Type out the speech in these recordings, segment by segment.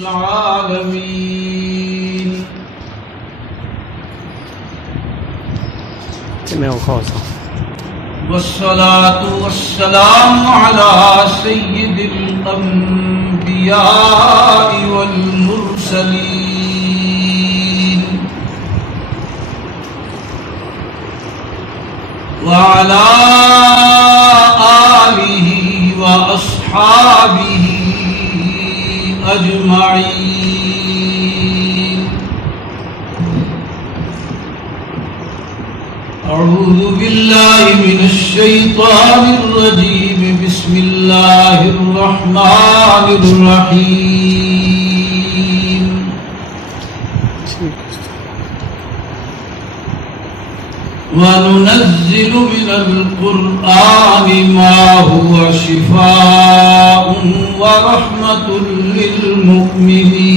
العالمين والصلاة والسلام على سيد الأنبياء والمرسلين وعلى آله وأصحابه أجمعين. أعوذ بالله من الشيطان الرجيم. بسم الله الرحمن الرحيم. وننزل من القرآن ما هو شفاء ورحمة للمؤمنين.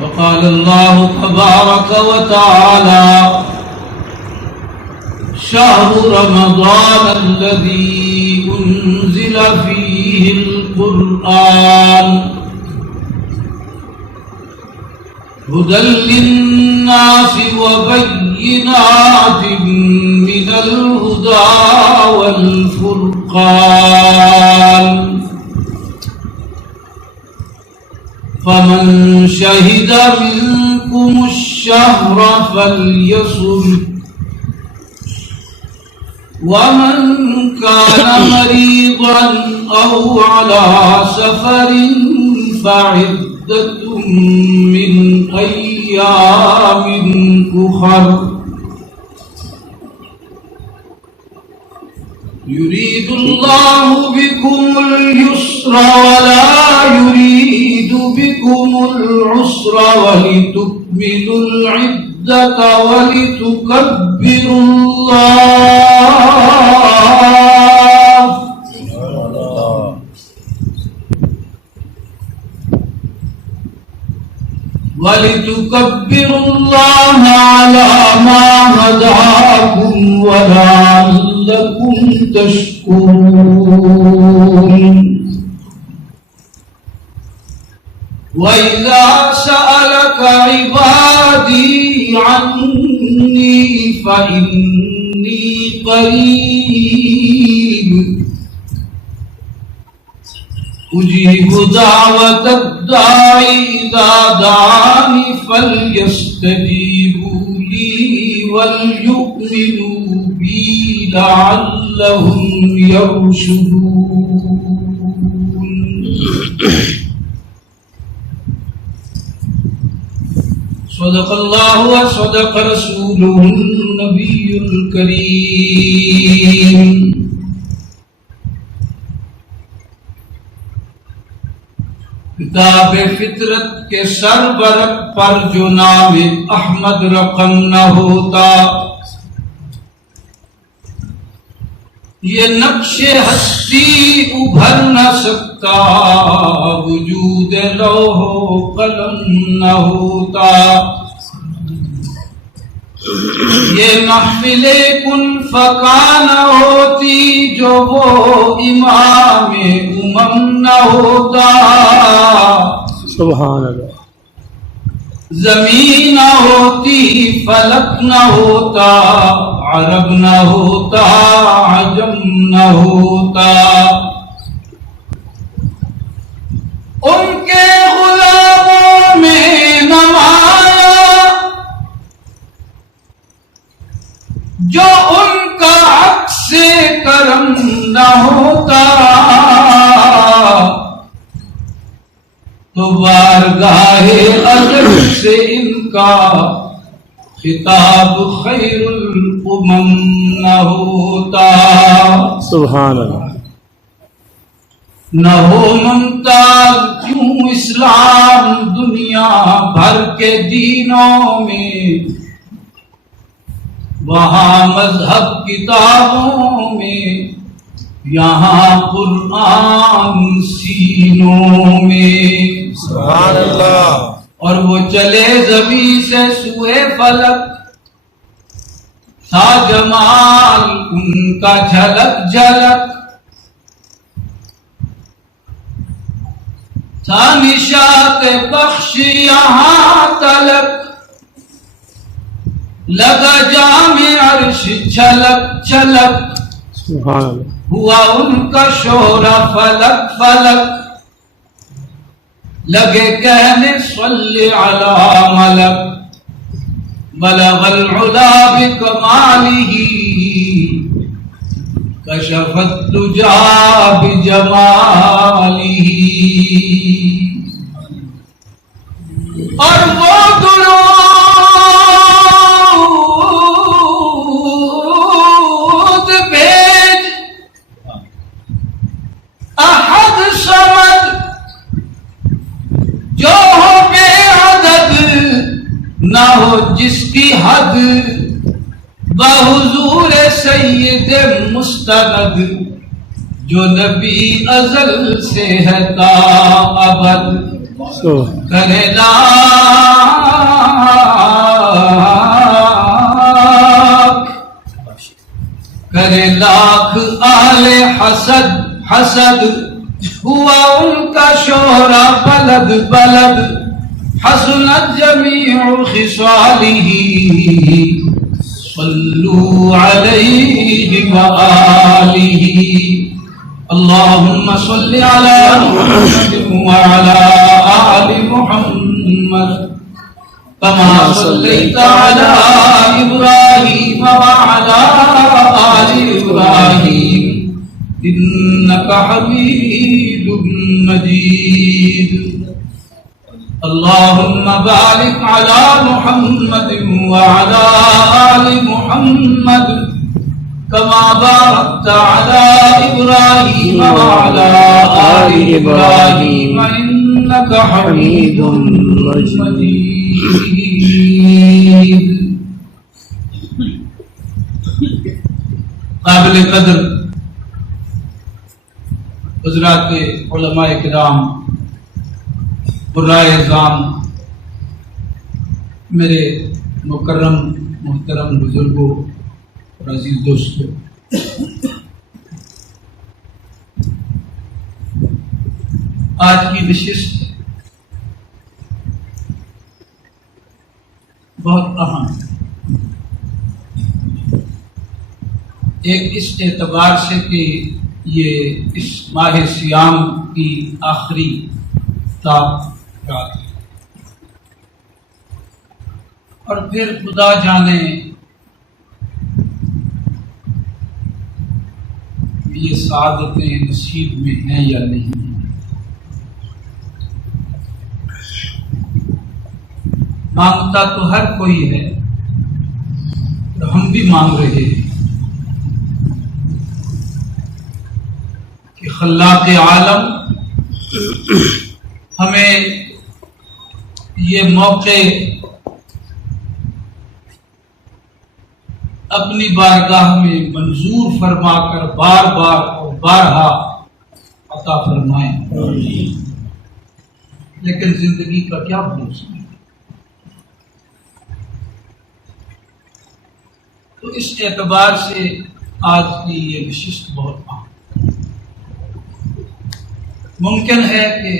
وقال الله تبارك وتعالى: شهر رمضان الذي أنزل فيه القرآن هدى للناس وبينات من الهدى والفرقان فمن شهد منكم الشهر فليصم ومن كان مريضا أو على سفر فعدة من أيام أخر يريد الله بكم اليسر ولا يريد بكم العسر ولتكملوا العدة ولتكبروا الله على ما هداكم ولعلكم تشكرون. وإذا سألك عبادي عني فإني قريب أجيب دعوة الداعي إذا دعاني فليستجيبوا لي وليؤمنوا بي لعلهم يرشدون. صدق الله وصدق رسوله النبي الكريم. کتاب فطرت کے سربرق پر جو نام احمد رقم نہ ہوتا، یہ نقش ہستی ابھر نہ سکتا، وجود لوح و قلم نہ ہوتا، یہ محفل کن فکا نہ ہوتی، جو وہ امام امم نہ ہوتا، سبحان اللہ، زمین نہ ہوتی، فلک نہ ہوتا، عرب نہ ہوتا، عجم نہ ہوتا، ان کے غلاموں میں نمایا جو ان کا عکس کرم نہ ہوتا، تو بارگاہ ادب سے ان کا خطاب خیر الامم نہ ہوتا. سبحان اللہ. نہ ہو ممتاز کیوں اسلام دنیا بھر کے دینوں میں، وہاں مذہب کتابوں میں، یہاں قرآن سینوں میں. سبحان اللہ. اور وہ چلے زمین سے سوئے فلک، تھا جمال ان کا جھلک جھلک، تھا نشاط بخش یہاں تلک لگا جام عرش چھلک چھلک سبحان اللہ ہوا ان کا شورا فلک فلک لگے کہنے صلی علی ملک بلغ العلا بکمالہ کشف الدجا بجمالہ اور وہ درود بھیج احد صمد جو ہو بے عدد نہ ہو جس کی حد بحضور سید مستند جو نبی ازل سے ہے تا ابد کرے لاکھ آل حسد حسد ہوا ان کا شہرا بلد بلد حسنت جمیع خصالہ صلوا علیہ وآلہ اللهم صل على محمد وعلى آل محمد كما صليت على إبراهيم وعلى آل إبراهيم إنك حميد مجيد اللهم بارك على محمد وعلى آل محمد كما باركت على إبراهيم وعلى آل إبراهيم إنك حميد مجيد قابل قدر حضرات علماء کرام برائے اعظام میرے مکرم محترم بزرگوں اور عزیز دوستوں، آج کی نشست بہت اہم ہے، ایک اس اعتبار سے کہ یہ اس ماہ سیام کی آخری رات ہے، اور پھر خدا جانے یہ سعادتیں نصیب میں ہیں یا نہیں ہیں۔ مانگتا تو ہر کوئی ہے، اور ہم بھی مانگ رہے ہیں کہ خلاق عالم ہمیں یہ موقع اپنی بارگاہ میں منظور فرما کر بار بار اور بارہا عطا فرمائیں، لیکن زندگی کا کیا بھروسہ ہے؟ تو اس اعتبار سے آج کی یہ نشست بہت اہم۔ ممکن ہے کہ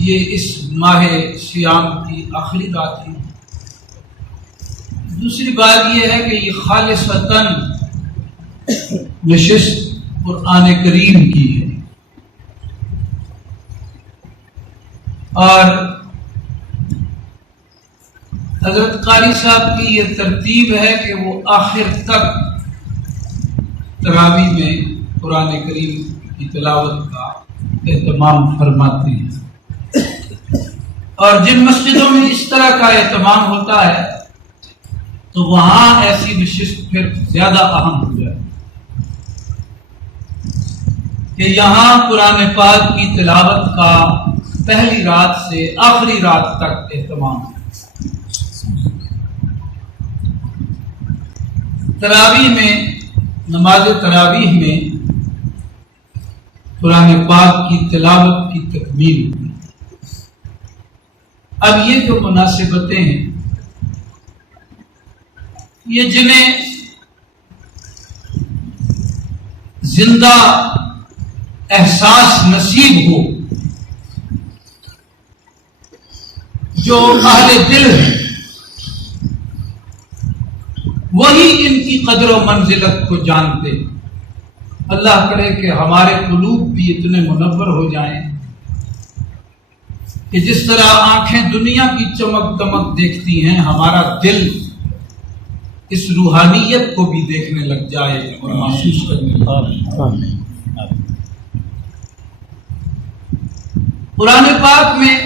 یہ اس ماہ سیام کی آخری رات ہے۔ دوسری بات یہ ہے کہ یہ خالصتاً نشست قرآن کریم کی ہے، اور حضرت قاری صاحب کی یہ ترتیب ہے کہ وہ آخر تک تراویح میں قرآن کریم کی تلاوت کا اہتمام فرماتے ہیں، اور جن مسجدوں میں اس طرح کا اہتمام ہوتا ہے تو وہاں ایسی نشست پھر زیادہ اہم ہو جائے کہ یہاں قرآن پاک کی تلاوت کا پہلی رات سے آخری رات تک اہتمام ہے۔ تراویح میں، نماز تراویح میں قرآن پاک کی تلاوت کی تکمیل ہوئی۔ اب یہ جو مناسبتیں ہیں، یہ جنہیں زندہ احساس نصیب ہو جو اہل دل ہیں وہی ان کی قدر و منزلت کو جانتے. اللہ کرے کہ ہمارے قلوب بھی اتنے منور ہو جائیں کہ جس طرح آنکھیں دنیا کی چمک دمک دیکھتی ہیں ہمارا دل اس روحانیت کو بھی دیکھنے لگ جائے اور محسوس کرنے لگ جائے. قرآن پاک میں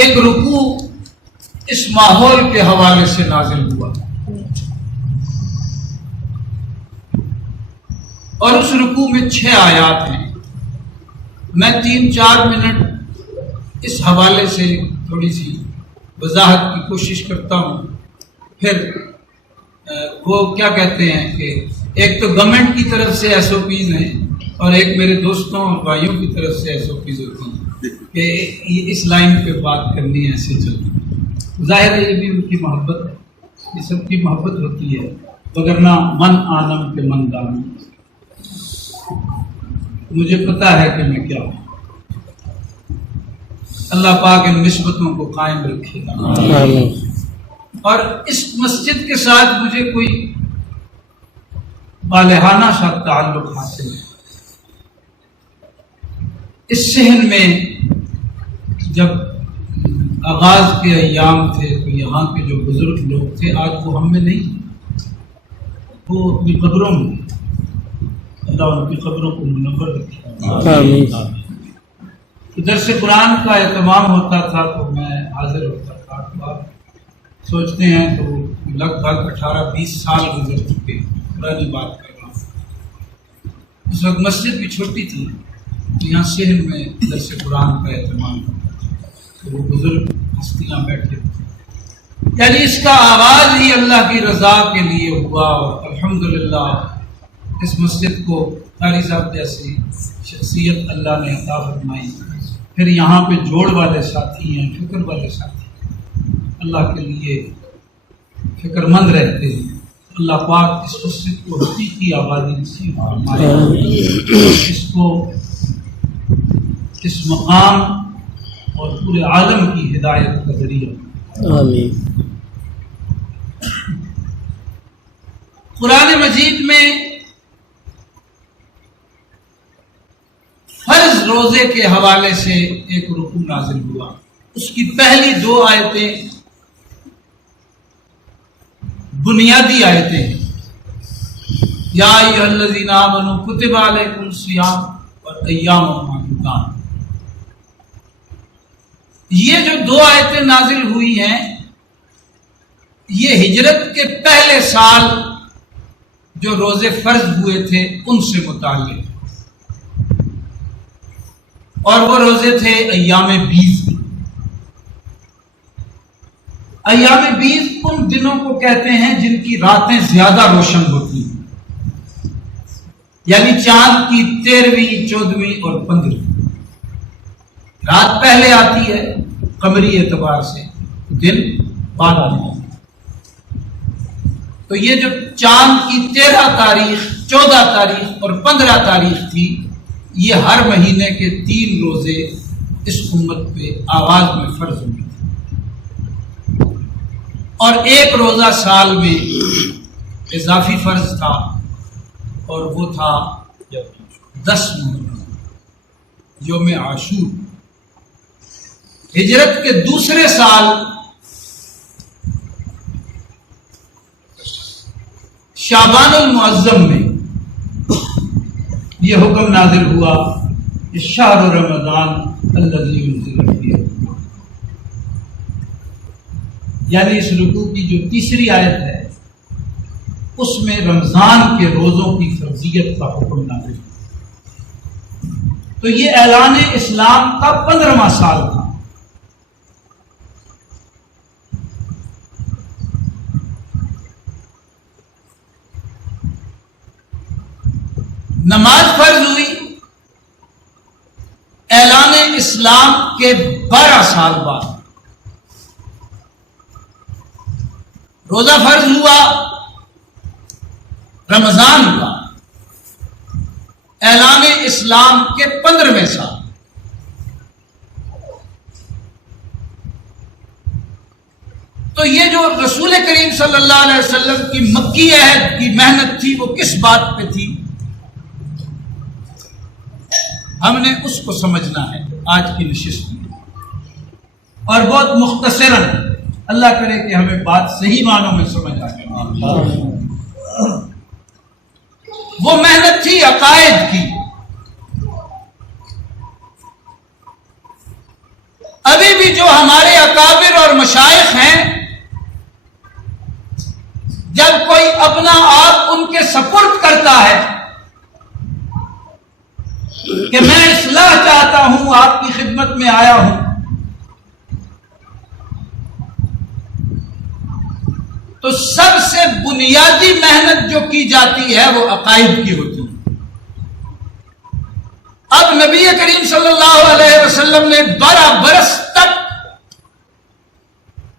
ایک رکوع اس ماحول کے حوالے سے نازل ہوا اور اس رکوع میں 6 آیات ہیں. میں 3-4 منٹ اس حوالے سے تھوڑی سی وضاحت کی کوشش کرتا ہوں. پھر وہ کیا کہتے ہیں کہ ایک تو گورنمنٹ کی طرف سے ایس او پیز ہیں اور ایک میرے دوستوں اور بھائیوں کی طرف سے ایس او پیز ہوتی ہیں کہ اس لائن پہ بات کرنی ہے، ایسے چلنا. ظاہر ہے یہ بھی ان کی محبت ہے، یہ سب کی محبت ہوتی ہے، وگرنہ من آنم کے من دانم. مجھے پتا ہے کہ میں کیا ہوں. اللہ پاک ان نسبتوں کو قائم رکھے گا. اور اس مسجد کے ساتھ مجھے کوئی بالہانہ سا تعلق حاصل ہے. اس صحن میں جب آغاز کے ایام تھے تو یہاں کے جو بزرگ لوگ تھے آج وہ ہم میں نہیں، وہ اپنی قبروں میں. اللہ ان کی قبروں کو منور رکھے. درس قرآن کا اہتمام ہوتا تھا تو میں حاضر ہوتا تھا. آپ سوچتے ہیں تو لگ بھگ 18-20 سال گزر چکے، پرانی بات کر رہا ہوں. اس وقت مسجد بھی چھوٹی تھی، یہاں شہر میں درس قرآن کا اہتمام ہوتا تھا تو وہ بزرگ ہستیاں بیٹھے تھے. یعنی اس کا آغاز ہی اللہ کی رضا کے لیے ہوا اور الحمدللہ اس مسجد کو قاری صاحب جیسی شخصیت اللہ نے عطا فرمائی. پھر یہاں پہ جوڑ والے ساتھی ہیں، فکر والے ساتھی اللہ کے لیے فکر مند رہتے ہیں. اللہ پاک اس مسجد کو حقیقی آبادی نصیب فرمائے، اس کو اس مقام اور پورے عالم کی ہدایت کا ذریعہ. آمین. قرآن مجید میں فرض روزے کے حوالے سے ایک رکوع نازل ہوا. اس کی پہلی 2 آیتیں بنیادی آیتیں ہیں. یا ایھا الذین آمنوا کتب علیکم الصیام اور ایام معدودات. یہ جو 2 آیتیں نازل ہوئی ہیں یہ ہجرت کے پہلے سال جو روزے فرض ہوئے تھے ان سے متعلق، اور وہ روزے تھے ایام 20. ایام 20 ان دنوں کو کہتے ہیں جن کی راتیں زیادہ روشن ہوتی ہیں، یعنی چاند کی 13ویں 14ویں اور 15ویں رات پہلے آتی ہے قمری اعتبار سے، دن بعد آتے ہیں. تو یہ جو چاند کی 13 تاریخ 14 تاریخ اور 15 تاریخ تھی یہ ہر مہینے کے 3 روزے اس امت پہ آغاز میں فرض ہوئے تھے، اور 1 روزہ سال میں اضافی فرض تھا اور وہ تھا 10 محرم یوم عاشور. ہجرت کے دوسرے سال شعبان المعظم میں یہ حکم نازل ہوا کہ شہر رمضان الذی انزل فیہ القرآن. یعنی اس رکوع کی جو تیسری آیت ہے اس میں رمضان کے روزوں کی فرضیت کا حکم نازل ہوا. تو یہ اعلان اسلام کا 15واں سال تھا. نماز فرض ہوئی اعلان اسلام کے 12 سال بعد. روزہ فرض ہوا، رمضان ہوا، اعلان اسلام کے 15ویں سال، تو یہ جو رسول کریم صلی اللہ علیہ وسلم کی مکی عہد کی محنت تھی وہ کس بات پہ تھی؟ ہم نے اس کو سمجھنا ہے آج کی نشست میں، اور بہت مختصراً، اللہ کرے کہ ہمیں بات صحیح معنوں میں سمجھ آ جائے۔ وہ محنت تھی عقائد کی۔ ابھی بھی جو ہمارے اکابر اور مشائخ ہیں، جب کوئی اپنا آپ ان کے سپرد کرتا ہے کہ میں اصلاح چاہتا ہوں، آپ کی خدمت میں آیا ہوں، تو سب سے بنیادی محنت جو کی جاتی ہے وہ عقائد کی ہوتی ہے۔ اب نبی کریم صلی اللہ علیہ وسلم نے 12 برس تک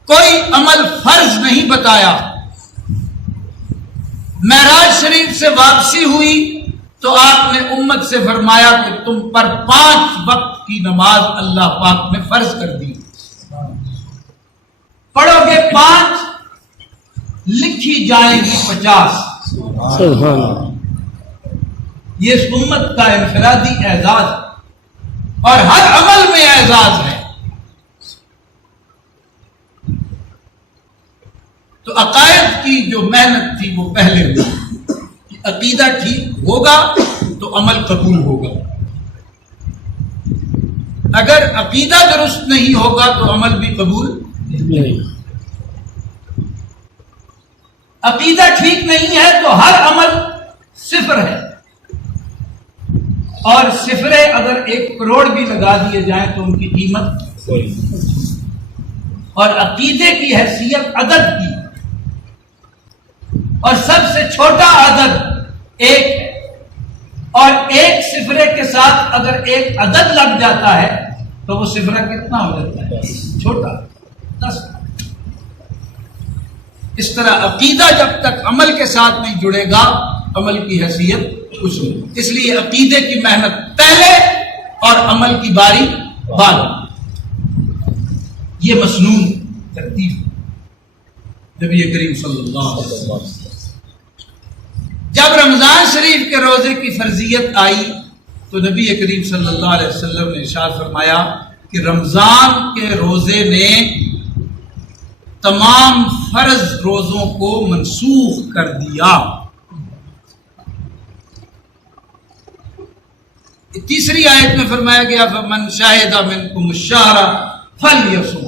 کوئی عمل فرض نہیں بتایا۔ معراج شریف سے واپسی ہوئی تو آپ نے امت سے فرمایا کہ تم پر 5 وقت کی نماز اللہ پاک نے فرض کر دی، پڑھو گے 5 لکھی جائیں گی 50۔ سبحان اللہ۔ یہ اس امت کا انفرادی اعزاز ہے اور ہر عمل میں اعزاز ہے۔ تو عقائد کی جو محنت تھی وہ پہلے ہوئی، عقیدہ ٹھیک ہوگا تو عمل قبول ہوگا، اگر عقیدہ درست نہیں ہوگا تو عمل بھی قبول نہیں۔ عقیدہ ٹھیک نہیں ہے تو ہر عمل صفر ہے، اور صفرے اگر 1 کروڑ بھی لگا دیے جائیں تو ان کی قیمت، اور عقیدے کی حیثیت عدد کی، اور سب سے چھوٹا عدد 1 ہے، اور 1 صفرے کے ساتھ اگر 1 عدد لگ جاتا ہے تو وہ صفرہ کتنا ہو جاتا ہے؟ چھوٹا، 10۔ اس طرح عقیدہ جب تک عمل کے ساتھ نہیں جڑے گا، عمل کی حیثیت کچھ نہیں۔ اس لیے عقیدے کی محنت پہلے اور عمل کی باری بعد، یہ مسنون ترتیب نبی کریم صلی اللہ علیہ وسلم۔ جب رمضان شریف کے روزے کی فرضیت آئی تو نبی کریم صلی اللہ علیہ وسلم نے ارشاد فرمایا کہ رمضان کے روزے نے تمام فرض روزوں کو منسوخ کر دیا۔ تیسری آیت میں فرمایا گیا فَمَنْ شَهِدَ مِنْكُمُ الشَّهْرَ فَلْيَصُمْ۔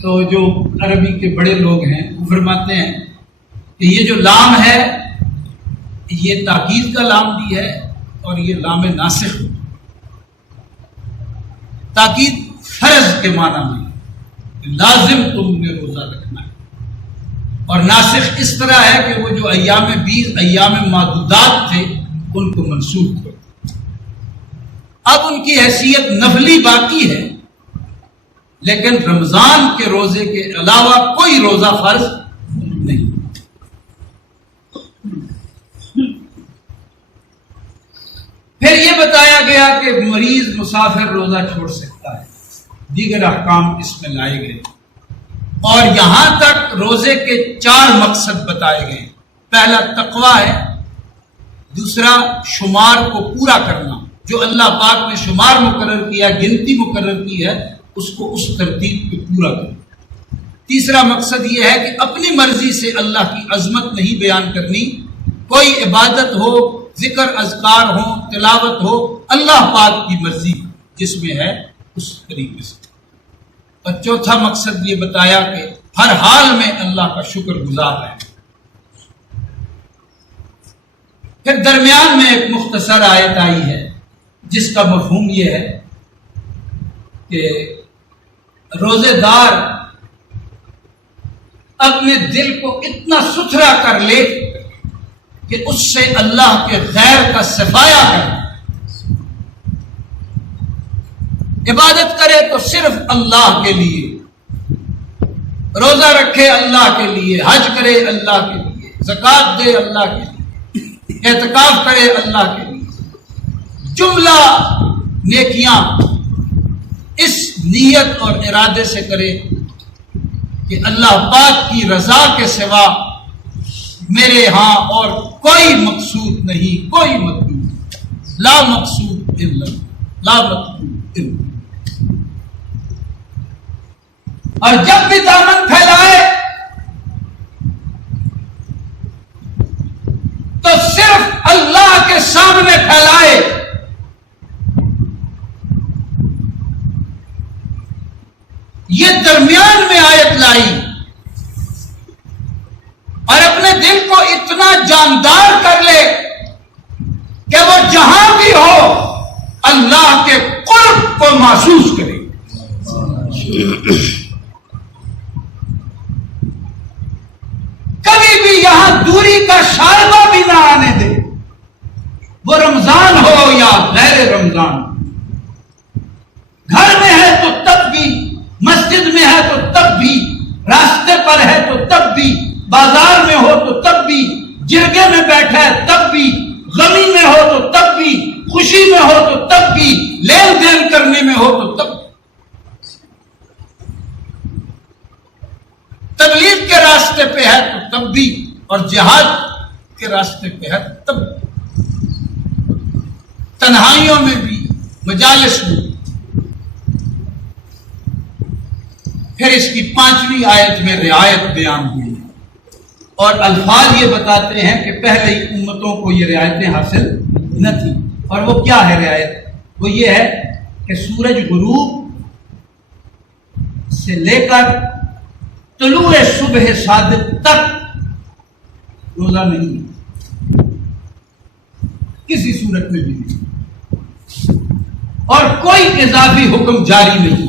تو جو عربی کے بڑے لوگ ہیں وہ فرماتے ہیں کہ یہ جو لام ہے یہ تاکید کا لام بھی ہے اور یہ لام ناسخ، تاکید فرض کے معنی میں لازم تم نے روزہ رکھنا ہے، اور ناسخ اس طرح ہے کہ وہ جو ایام 20 ایام معدودات تھے ان کو منسوخ کر، اب ان کی حیثیت نفلی باقی ہے، لیکن رمضان کے روزے کے علاوہ کوئی روزہ فرض نہیں۔ پھر یہ بتایا گیا کہ مریض مسافر روزہ چھوڑ سکتا ہے، دیگر احکام اس میں لائے گئے، اور یہاں تک روزے کے 4 مقصد بتائے گئے۔ پہلا تقویٰ ہے، دوسرا شمار کو پورا کرنا، جو اللہ پاک نے شمار مقرر کیا، گنتی مقرر کی ہے، اس کو اس ترتیب پہ پورا کرنا۔ تیسرا مقصد یہ ہے کہ اپنی مرضی سے اللہ کی عظمت نہیں بیان کرنی، کوئی عبادت ہو، ذکر اذکار ہو، تلاوت ہو، اللہ پاک کی مرضی جس میں ہے اس طریقے سے۔ اور چوتھا مقصد یہ بتایا کہ ہر حال میں اللہ کا شکر گزار ہے۔ پھر درمیان میں ایک مختصر آیت آئی ہے جس کا مفہوم یہ ہے کہ روزے دار اپنے دل کو اتنا ستھرا کر لے کہ اس سے اللہ کے غیر کا صفایا کرے، عبادت کرے تو صرف اللہ کے لیے، روزہ رکھے اللہ کے لیے، حج کرے اللہ کے لیے، زکوٰۃ دے اللہ کے لیے، اعتکاف کرے اللہ کے لیے، جملہ نیکیاں اس نیت اور ارادے سے کرے کہ اللہ پاک کی رضا کے سوا میرے ہاں اور کوئی مقصود نہیں، کوئی مطلوب، لا مقصود الا اللہ، لا مطلوب الا اللہ۔ اور جب بھی دامن پھیلائے تو صرف اللہ کے سامنے پھیلائے، یہ درمیان میں آیت لائی اور اپنے دل کو اتنا جاندار کر لے کہ وہ جہاں بھی ہو اللہ کے قرب کو محسوس کرے۔ کبھی بھی یہاں دوری کا شائبہ بھی نہ آنے دے، وہ رمضان ہو یا غیر رمضان، گھر میں ہے تو تب بھی، مسجد میں ہے تو تب بھی، راستے پر ہے تو تب بھی، بازار میں ہو تو تب بھی، جرگے میں بیٹھا ہے تب بھی، غمی میں ہو تو تب بھی، خوشی میں ہو تو تب بھی، لین دین کرنے میں ہو تو تب بھی، تبلیغ کے راستے پہ ہے تو تب بھی، اور جہاد کے راستے پہ ہے تب بھی، تنہائیوں میں بھی، مجالس میں بھی۔ پھر اس کی 5ویں آیت میں رعایت بیان ہوئی اور الفاظ یہ بتاتے ہیں کہ پہلے ہی امتوں کو یہ رعایتیں حاصل نہ تھی، اور وہ کیا ہے رعایت؟ وہ یہ ہے کہ سورج غروب سے لے کر طلوع صبح صادق تک روزہ نہیں، کسی صورت میں بھی نہیں، اور کوئی اضافی حکم جاری نہیں۔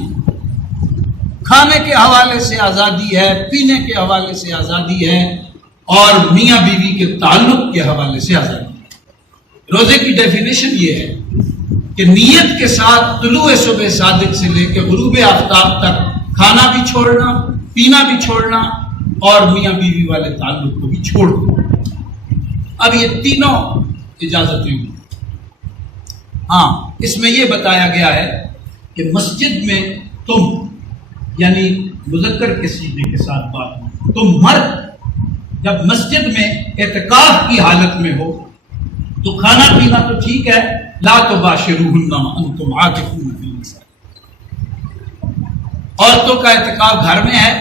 کھانے کے حوالے سے آزادی ہے، پینے کے حوالے سے آزادی ہے، اور میاں بیوی کے تعلق کے حوالے سے آزادی ہے۔ روزے کی ڈیفینیشن یہ ہے کہ نیت کے ساتھ طلوع صبح صادق سے لے کے غروب آفتاب تک کھانا بھی چھوڑنا، پینا بھی چھوڑنا، اور میاں بیوی والے تعلق کو بھی چھوڑ دو۔ اب یہ تینوں اجازتیں ہوئی۔ ہاں، اس میں یہ بتایا گیا ہے کہ مسجد میں تم، یعنی مذکر کے صیغے کے ساتھ بات، تم مرد جب مسجد میں اعتکاف کی حالت میں ہو تو کھانا پینا تو ٹھیک ہے، لا تباشروہن وانتم عاکفون فی المساجد، عورتوں کا اعتکاف گھر میں ہے۔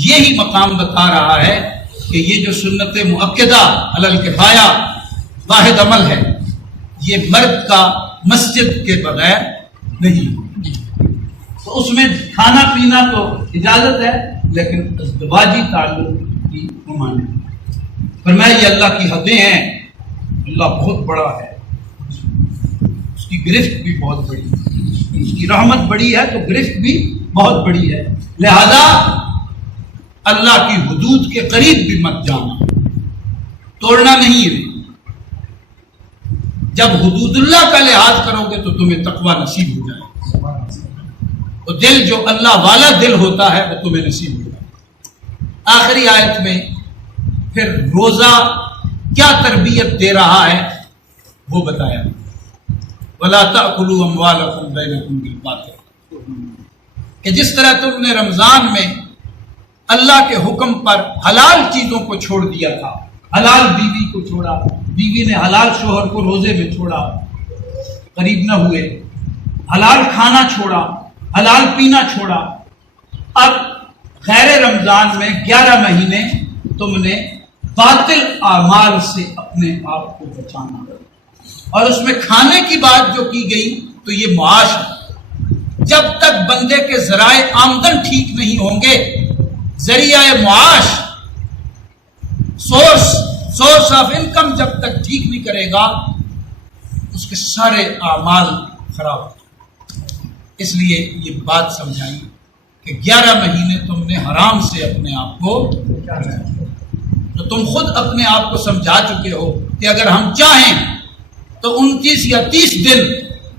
یہی مقام بتا رہا ہے کہ یہ جو سنت مؤکدہ علی الکفایہ واحد عمل ہے، یہ مرد کا مسجد کے بغیر نہیں، تو اس میں کھانا پینا تو اجازت ہے، لیکن ازدواجی تعلق کی ممانعت۔ فرمایا یہ اللہ کی حدیں ہیں، اللہ بہت بڑا ہے، اس کی گرفت بھی بہت بڑی ہے، اس کی رحمت بڑی ہے تو گرفت بھی بہت بڑی ہے، لہذا اللہ کی حدود کے قریب بھی مت جانا، توڑنا نہیں ہے۔ جب حدود اللہ کا لحاظ کرو گے تو تمہیں تقوی نصیب ہو جائے گا، وہ دل جو اللہ والا دل ہوتا ہے وہ تمہیں نصیب ہو جائے گا۔ آخری آیت میں پھر روزہ کیا تربیت دے رہا ہے وہ بتایا، وَلَا تَأْكُلُوا أَمْوَالَكُمْ بَيْنَكُمْ بِالْبَاطِلِ، کہ جس طرح تم نے رمضان میں اللہ کے حکم پر حلال چیزوں کو چھوڑ دیا تھا، حلال بیوی کو چھوڑا، بیوی نے حلال شوہر کو روزے میں چھوڑا، قریب نہ ہوئے، حلال کھانا چھوڑا، حلال پینا چھوڑا، اب غیر رمضان میں 11 مہینے تم نے باطل اعمال سے اپنے آپ کو بچانا، اور اس میں کھانے کی بات جو کی گئی تو یہ معاش ہے۔ جب تک بندے کے ذرائع آمدن ٹھیک نہیں ہوں گے، ذریعہ معاش، سورس آف انکم جب تک ٹھیک نہیں کرے گا، اس کے سارے اعمال خراب ہو جائیں۔ اس لیے یہ بات سمجھائی کہ 11 مہینے تم نے حرام سے اپنے آپ کو، تو تم خود اپنے آپ کو سمجھا چکے ہو کہ اگر ہم چاہیں تو 29 یا 30 دن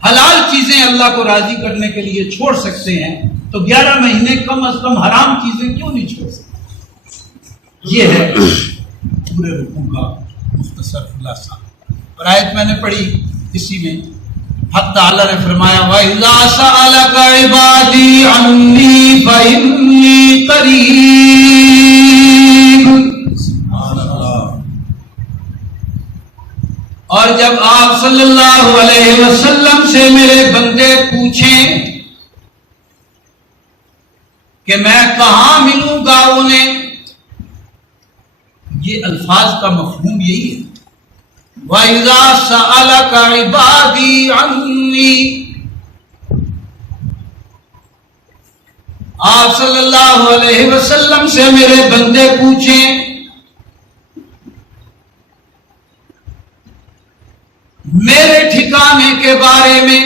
حلال چیزیں اللہ کو راضی کرنے کے لیے چھوڑ سکتے ہیں، تو تو 11 مہینے کم از کم حرام چیزیں کیوں نہیں چھوڑ سکتے؟ یہ ہے پورے رکوع کا مختصر خلاصہ. اور آیت میں نے پڑھی اسی میں حق تعالی نے فرمایا وَإِذَا سَأَلَكَ عِبَادِي عَنِّي فَإِنِّي قَرِيبٌ. اور جب آپ صلی اللہ علیہ وسلم سے میرے بندے پوچھیں کہ میں کہاں ملوں گا انہیں، یہ الفاظ کا مفہوم یہی ہے. وَإِذَا سَأَلَكَ عِبَادِي عَنِّي، آپ صلی اللہ علیہ وسلم سے میرے بندے پوچھیں میرے ٹھکانے کے بارے میں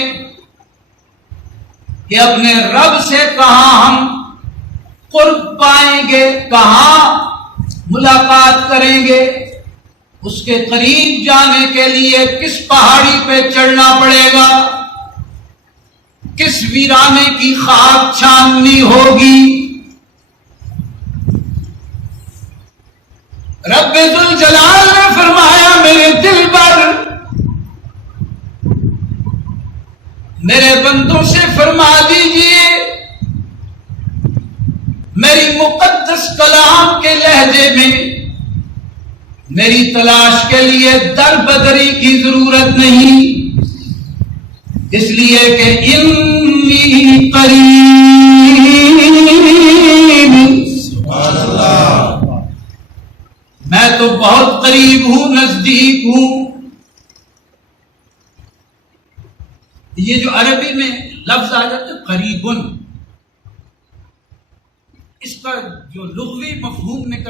کہ اپنے رب سے کہاں ہم قرب پائیں گے، کہاں ملاقات کریں گے، اس کے قریب جانے کے لیے کس پہاڑی پہ چڑھنا پڑے گا، کس ویرانے کی خاک چھاننی ہوگی. رب ذوالجلال نے فرمایا میرے دل پر میرے بندوں سے فرما دیجئے میری مقدس کلام کے لہجے میں میری تلاش کے لیے در بدری کی ضرورت نہیں، اس لیے کہ انی قریب، سبحان اللہ، میں تو بہت قریب ہوں، نزدیک ہوں. یہ جو عربی میں لفظ آ جاتا ہے قریبن، اس کا جو لغوی مفہوم نکل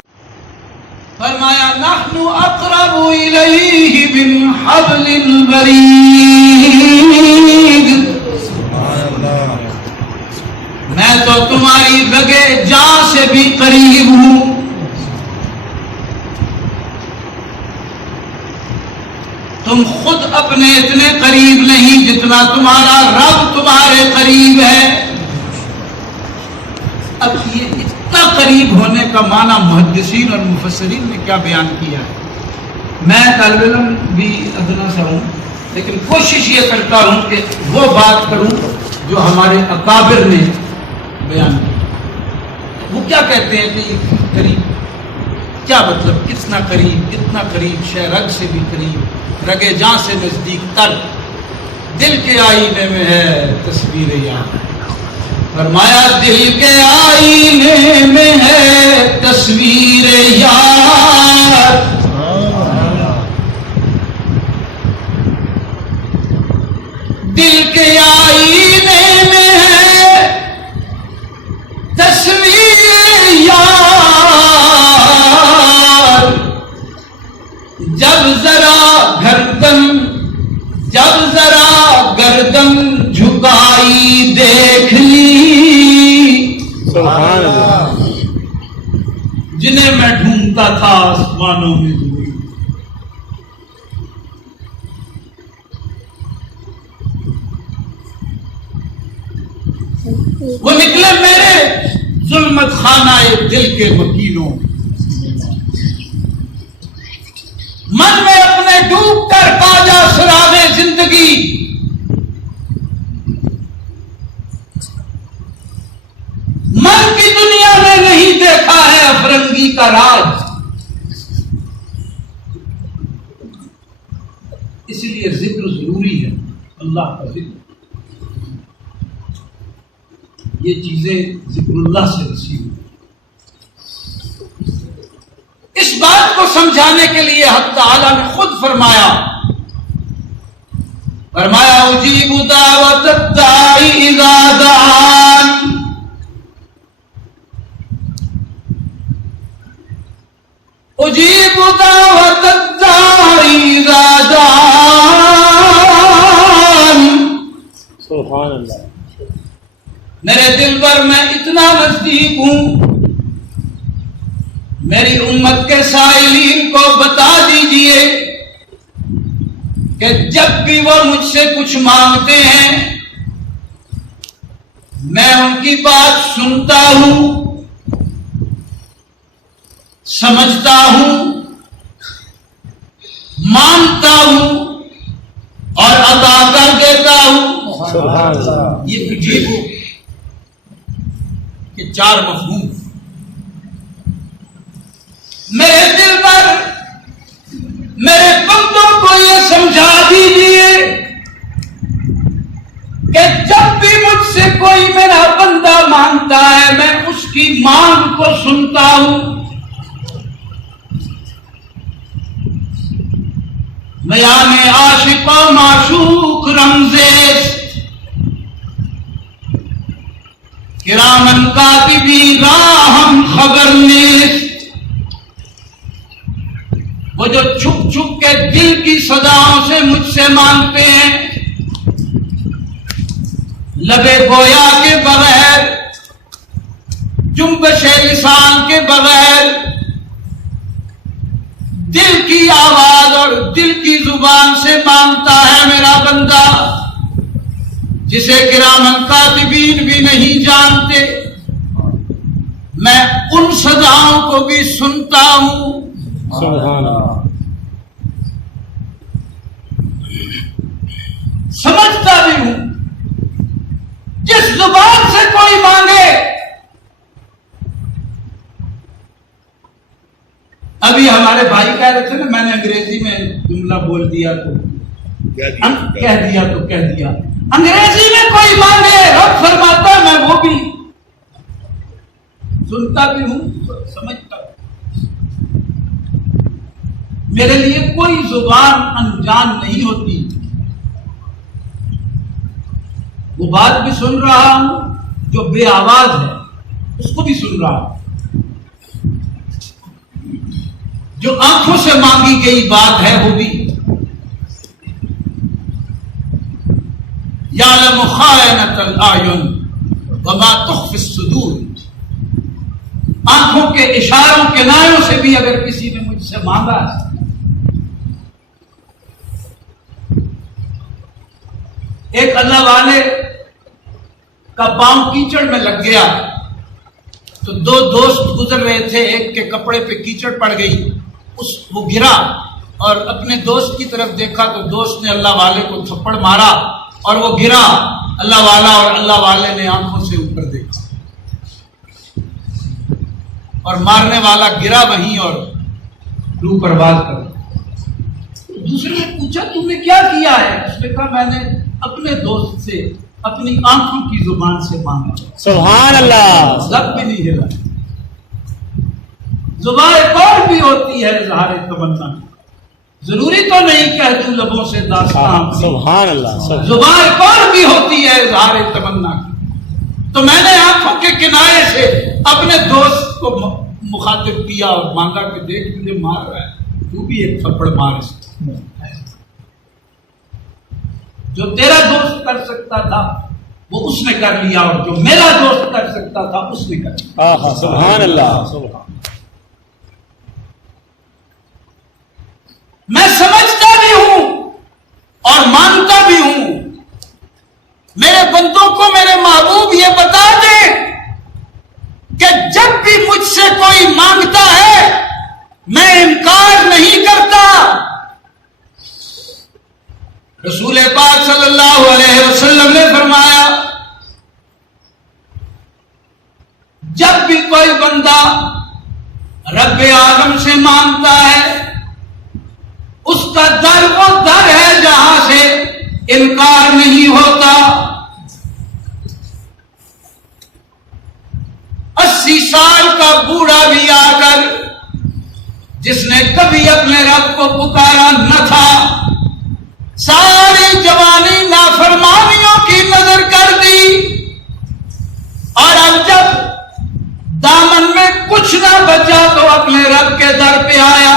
فرمایا نحن اقرب الیہ من حبل الورید، میں تو تمہاری رگے جاں سے بھی قریب ہوں. تم خود اپنے اتنے قریب نہیں جتنا تمہارا رب تمہارے قریب ہے. اب یہ اتنا قریب ہونے کا معنی محدثین اور مفسرین نے کیا بیان کیا ہے. میں طالب علم بھی ادنا سا ہوں، لیکن کوشش یہ کرتا ہوں کہ وہ بات کروں جو ہمارے اکابر نے بیان کی. وہ کیا کہتے ہیں کہ یہ قریب کیا مطلب، کتنا قریب، شے رگ سے بھی قریب، رگے جاں سے نزدیک تر، دل کے آئینے میں ہے تصویر یار. فرمایا دل کے آئینے میں ہے تصویر یار، دل کے آئینے میں ہے تصویر یار. جب ذرا گردن جھکائی دیکھ لی، سبحان اللہ، جنہیں میں ڈھونڈتا تھا آسمانوں میں ضرور. وہ نکلے میرے ظلمت خانہ دل کے وکیلوں، من میں اپنے ڈوب کر پاجا سراغ زندگی. من کی دنیا میں نہیں دیکھا ہے افرنگی کا راج. اس لیے ذکر ضروری ہے، اللہ کا ذکر. یہ چیزیں ذکر اللہ سے رسید. اس بات کو سمجھانے کے لیے حق تعالی نے خود فرمایا اجیب دعوت الداعی اذا دعان، اجیب دعوت الداعی اذا دعان. سبحان اللہ، میرے دل پر میں اتنا نزدیک ہوں، میری امت کے سائلین کو بتا دیجئے کہ جب بھی وہ مجھ سے کچھ مانگتے ہیں میں ان کی بات سنتا ہوں، سمجھتا ہوں، مانتا ہوں اور عطا کر دیتا ہوں۔ سبحان اللہ۔ یہ عجیب ہو کہ 4 مفہوم میرے دل پر، میرے بندوں کو یہ سمجھا دیجیے کہ جب بھی مجھ سے کوئی میرا بندہ مانگتا ہے میں اس کی مانگ کو سنتا ہوں۔ میان عاشق و معشوق رمزیز کرامن کاتبی راہم خبر نیست، وہ جو چھپ چھپ کے دل کی صداؤں سے مجھ سے مانگتے ہیں، لبے گویا کے بغیر، جنبش لسان کے بغیر، دل کی آواز اور دل کی زبان سے مانگتا ہے میرا بندہ، جسے کرامن کاتبین بھی نہیں جانتے۔ میں ان صداؤں کو بھی سنتا ہوں، سبحان اللہ۔ سمجھتا بھی ہوں۔ جس زبان سے کوئی مانگے، ابھی ہمارے بھائی کہہ رہے تھے نا، میں نے انگریزی میں جملہ بول دیا تو کہہ دیا انگریزی میں کوئی مانگے، رب فرماتا میں وہ بھی سنتا بھی ہوں، سمجھتا ہوں۔ میرے لیے کوئی زبان انجان نہیں ہوتی، وہ بات بھی سن رہا ہوں جو بے آواز ہے، اس کو بھی سن رہا ہوں۔ جو آنکھوں سے مانگی گئی بات ہے وہ بھی۔ یعلم خائنۃ الاعین وما تخفی الصدور، آنکھوں کے اشاروں کنایوں سے بھی اگر کسی نے مجھ سے مانگا ہے، ایک اللہ والے کا پاؤں کیچڑ میں لگ گیا تو 2 دوست گزر رہے تھے، ایک کے کپڑے پہ کیچڑ پڑ گئی، وہ گرا اور اپنے دوست کی طرف دیکھا تو دوست نے اللہ والے کو تھپڑ مارا اور وہ گرا۔ اللہ والا اور اللہ والے نے آنکھوں سے اوپر دیکھا اور مارنے والا گرا وہیں اور روح پرواز کر۔ دوسرے نے پوچھا تم نے کیا کیا ہے؟ اس نے کہا میں نے اپنے دوست سے اپنی آنکھوں کی زبان سے مانگا۔ سبحان اللہ۔ لب بھی نہیں ہلا۔ زبان ایک اور بھی ہوتی ہے اظہار تمنا، ضروری تو نہیں کہہ دوں لبوں سے داستان۔ سبحان اللہ۔ زبان ایک اور بھی ہوتی ہے اظہار تمنا کی۔ تو میں نے آنکھوں کے کنارے سے اپنے دوست کو مخاطب کیا اور مانگا کہ دیکھ مجھے مار رہا ہے، تو بھی ایک تھپڑ مار اس کو۔ جو تیرا دوست کر سکتا تھا وہ اس نے کر لیا، اور جو میرا دوست کر سکتا تھا اس نے کر لیا۔ سبحان اللہ۔ میں سمجھتا بھی ہوں اور مانتا بھی ہوں۔ میرے بندوں کو میرے محبوب یہ بتا دیں کہ جب بھی مجھ سے کوئی مانگتا ہے میں انکار نہیں کرتا۔ رسول پاک صلی اللہ علیہ وسلم نے فرمایا جب بھی کوئی بندہ رب عالم سے مانگتا ہے اس کا در وہ در ہے جہاں سے انکار نہیں ہوتا۔ 80 سال کا بوڑھا بھی آ کر جس نے کبھی اپنے رب کو پکارا نہ تھا، ساری جوانی نافرمانیوں کی نظر کر دی، اور اب جب دامن میں کچھ نہ بچا تو اپنے رب کے در پہ آیا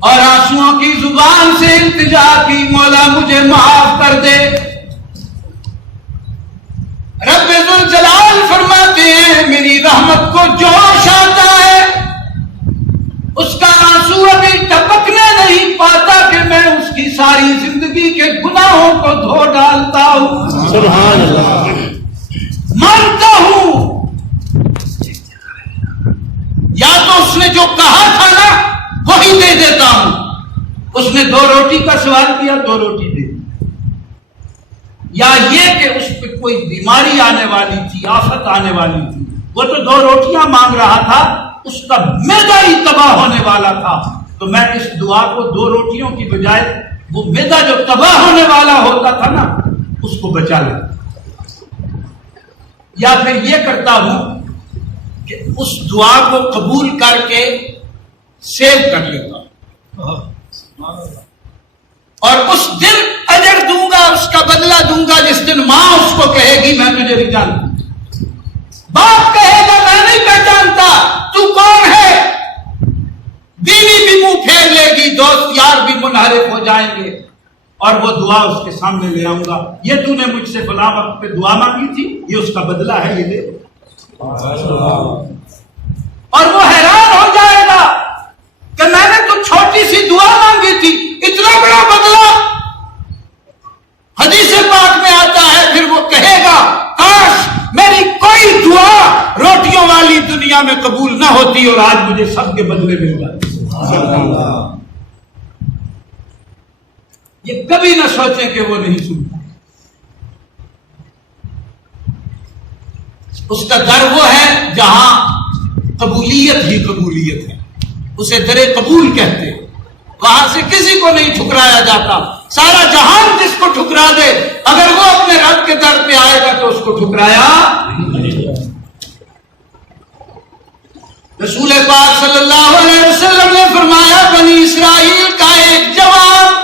اور آنسوؤں کی زبان سے التجا کی، مولا مجھے معاف کر دے۔ رب ذوالجلال فرماتے ہیں میری رحمت کو جوش آتا ہے، اس کا آنسو ابھی ٹپکنے نہیں پاتا کہ میں اس کی ساری زندگی کے گناہوں کو دھو ڈالتا ہوں۔ سبحان اللہ۔ اس نے 2 روٹی کا سوال کیا 2 روٹی دے دی، یا یہ کہ اس پہ کوئی بیماری آنے والی تھی، آفت آنے والی تھی، وہ تو 2 روٹیاں مانگ رہا تھا، اس کا معدہ ہی تباہ ہونے والا تھا، تو میں اس دعا کو 2 روٹیوں کی بجائے وہ معدہ جو تباہ ہونے والا ہوتا تھا نا اس کو بچا لیتا، یا پھر یہ کرتا ہوں کہ اس دعا کو قبول کر کے سیو کر لیتا ہوں، اور اس دن اجر دوں گا، اس کا بدلہ دوں گا جس دن ماں اس کو کہے گی میں تجھے نہیں جانتی، باپ کہے گا میں نہیں پہچانتا تو کون ہے، بیوی بھی منہ پھیر لے گی، دوست یار بھی منحرف ہو جائیں گے، اور وہ دعا اس کے سامنے لے آؤں گا، یہ تو نے مجھ سے فلاں وقت پہ دعا مانگی تھی، یہ اس کا بدلہ ہے، یہ لے، اور وہ حیران ہو جائے گا کہ میں نے تو چھوٹی سی دعا مانگی تھی، اتنا بڑا بدلہ۔ حدیث پاک میں آتا ہے پھر وہ کہے گا کاش میری کوئی دعا روٹیوں والی دنیا میں قبول نہ ہوتی اور آج مجھے سب کے بدلے مل جاتے۔ یہ کبھی نہ سوچیں کہ وہ نہیں سنتا، اس کا در وہ ہے جہاں قبولیت ہی قبولیت ہے، اسے در قبول کہتے ہیں، وہاں سے کسی کو نہیں ٹھکرایا جاتا، سارا جہان جس کو ٹھکرا دے اگر وہ اپنے رب کے در پہ آئے گا تو اس کو ٹھکرایا۔ رسول پاک صلی اللہ علیہ وسلم نے فرمایا بنی اسرائیل کا ایک جوان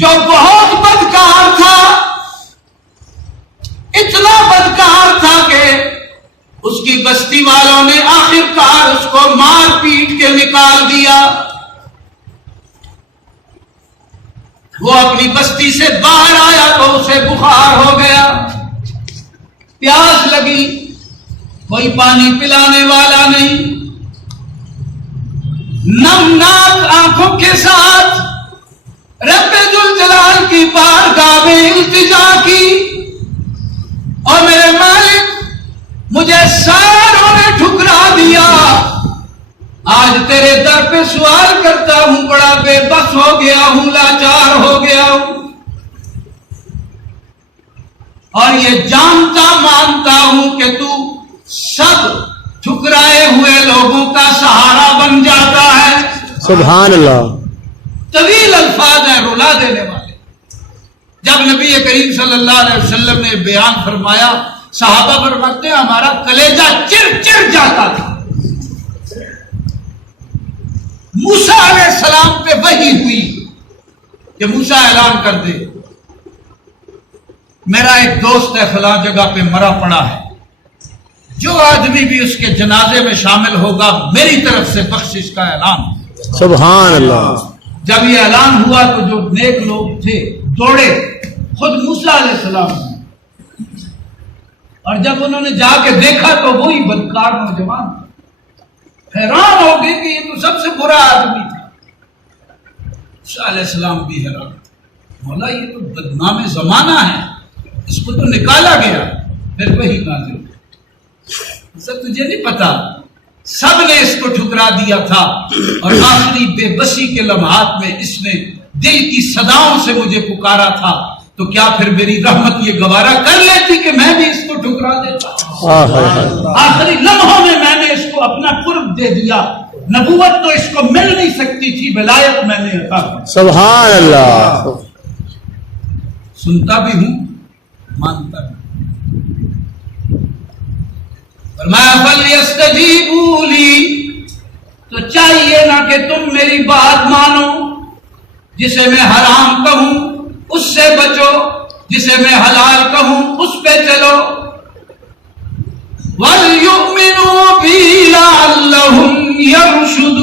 جو بہت بدکار تھا، اتنا بدکار تھا کہ اس کی بستی والوں نے آخر کار اس کو مار پیٹ کے نکال دیا، وہ اپنی بستی سے باہر آیا تو اسے بخار ہو گیا، پیاس لگی، کوئی پانی پلانے والا نہیں، نمناک آنکھوں کے ساتھ رب ذوالجلال کی بارگاہ میں التجا کی، اور میرے مالک مجھے ساروں نے ٹھکرا دیا، آج تیرے در پہ سوال کرتا ہوں، بڑا بے بس ہو گیا ہوں، لاچار ہو گیا ہوں، اور یہ جانتا مانتا ہوں کہ تو سب ٹھکرائے ہوئے لوگوں کا سہارا بن جاتا ہے۔ سبحان اللہ۔ طویل الفاظ ہیں، رلا دینے والے۔ جب نبی کریم صلی اللہ علیہ وسلم نے بیان فرمایا، صحابہ فرماتے ہیں ہمارا کلیجہ چر چر جاتا تھا۔ موسیٰ علیہ السلام پہ وحی ہوئی کہ موسیٰ اعلان کر دے میرا ایک دوست ہے فلاں جگہ پہ مرا پڑا ہے، جو آدمی بھی اس کے جنازے میں شامل ہوگا میری طرف سے بخشش کا اعلان۔ سبحان اللہ۔ جب یہ اعلان ہوا تو جو نیک لوگ تھے دوڑے خود موسیٰ علیہ السلام، اور جب انہوں نے جا کے دیکھا تو وہی بدکار نوجوان حیران ہو گئے کہ یہ تو سب سے برا آدمی تھا۔ موسیٰ علیہ السلام بھی حیران، مولا یہ تو بدنام زمانہ ہے، اس کو تو نکالا گیا، پھر وہی نازل سر تجھے نہیں پتا سب نے اس کو ٹھکرا دیا تھا، اور آخری بے بسی کے لمحات میں اس نے دل کی صداؤں سے مجھے پکارا تھا، تو کیا پھر میری رحمت یہ گوارا کر لیتی کہ میں بھی اس کو ٹھکرا دیتا؟ آخری لمحوں میں میں نے اس کو اپنا قرب دے دیا، نبوت تو اس کو مل نہیں سکتی تھی، ولایت میں نے عطا کی۔ سبحان اللہ۔ سنتا بھی ہوں مانتا بھی۔ فرمایا فَلْيَسْتَجِيبُوا لِي، تو چاہیے نہ کہ تم میری بات مانو، جسے میں حرام کہوں اس سے بچو، جسے میں حلال کہوں اس پہ چلو، وَلْيُؤْمِنُوا بِي لَعَلَّهُمْ يَرْشُدُونَ،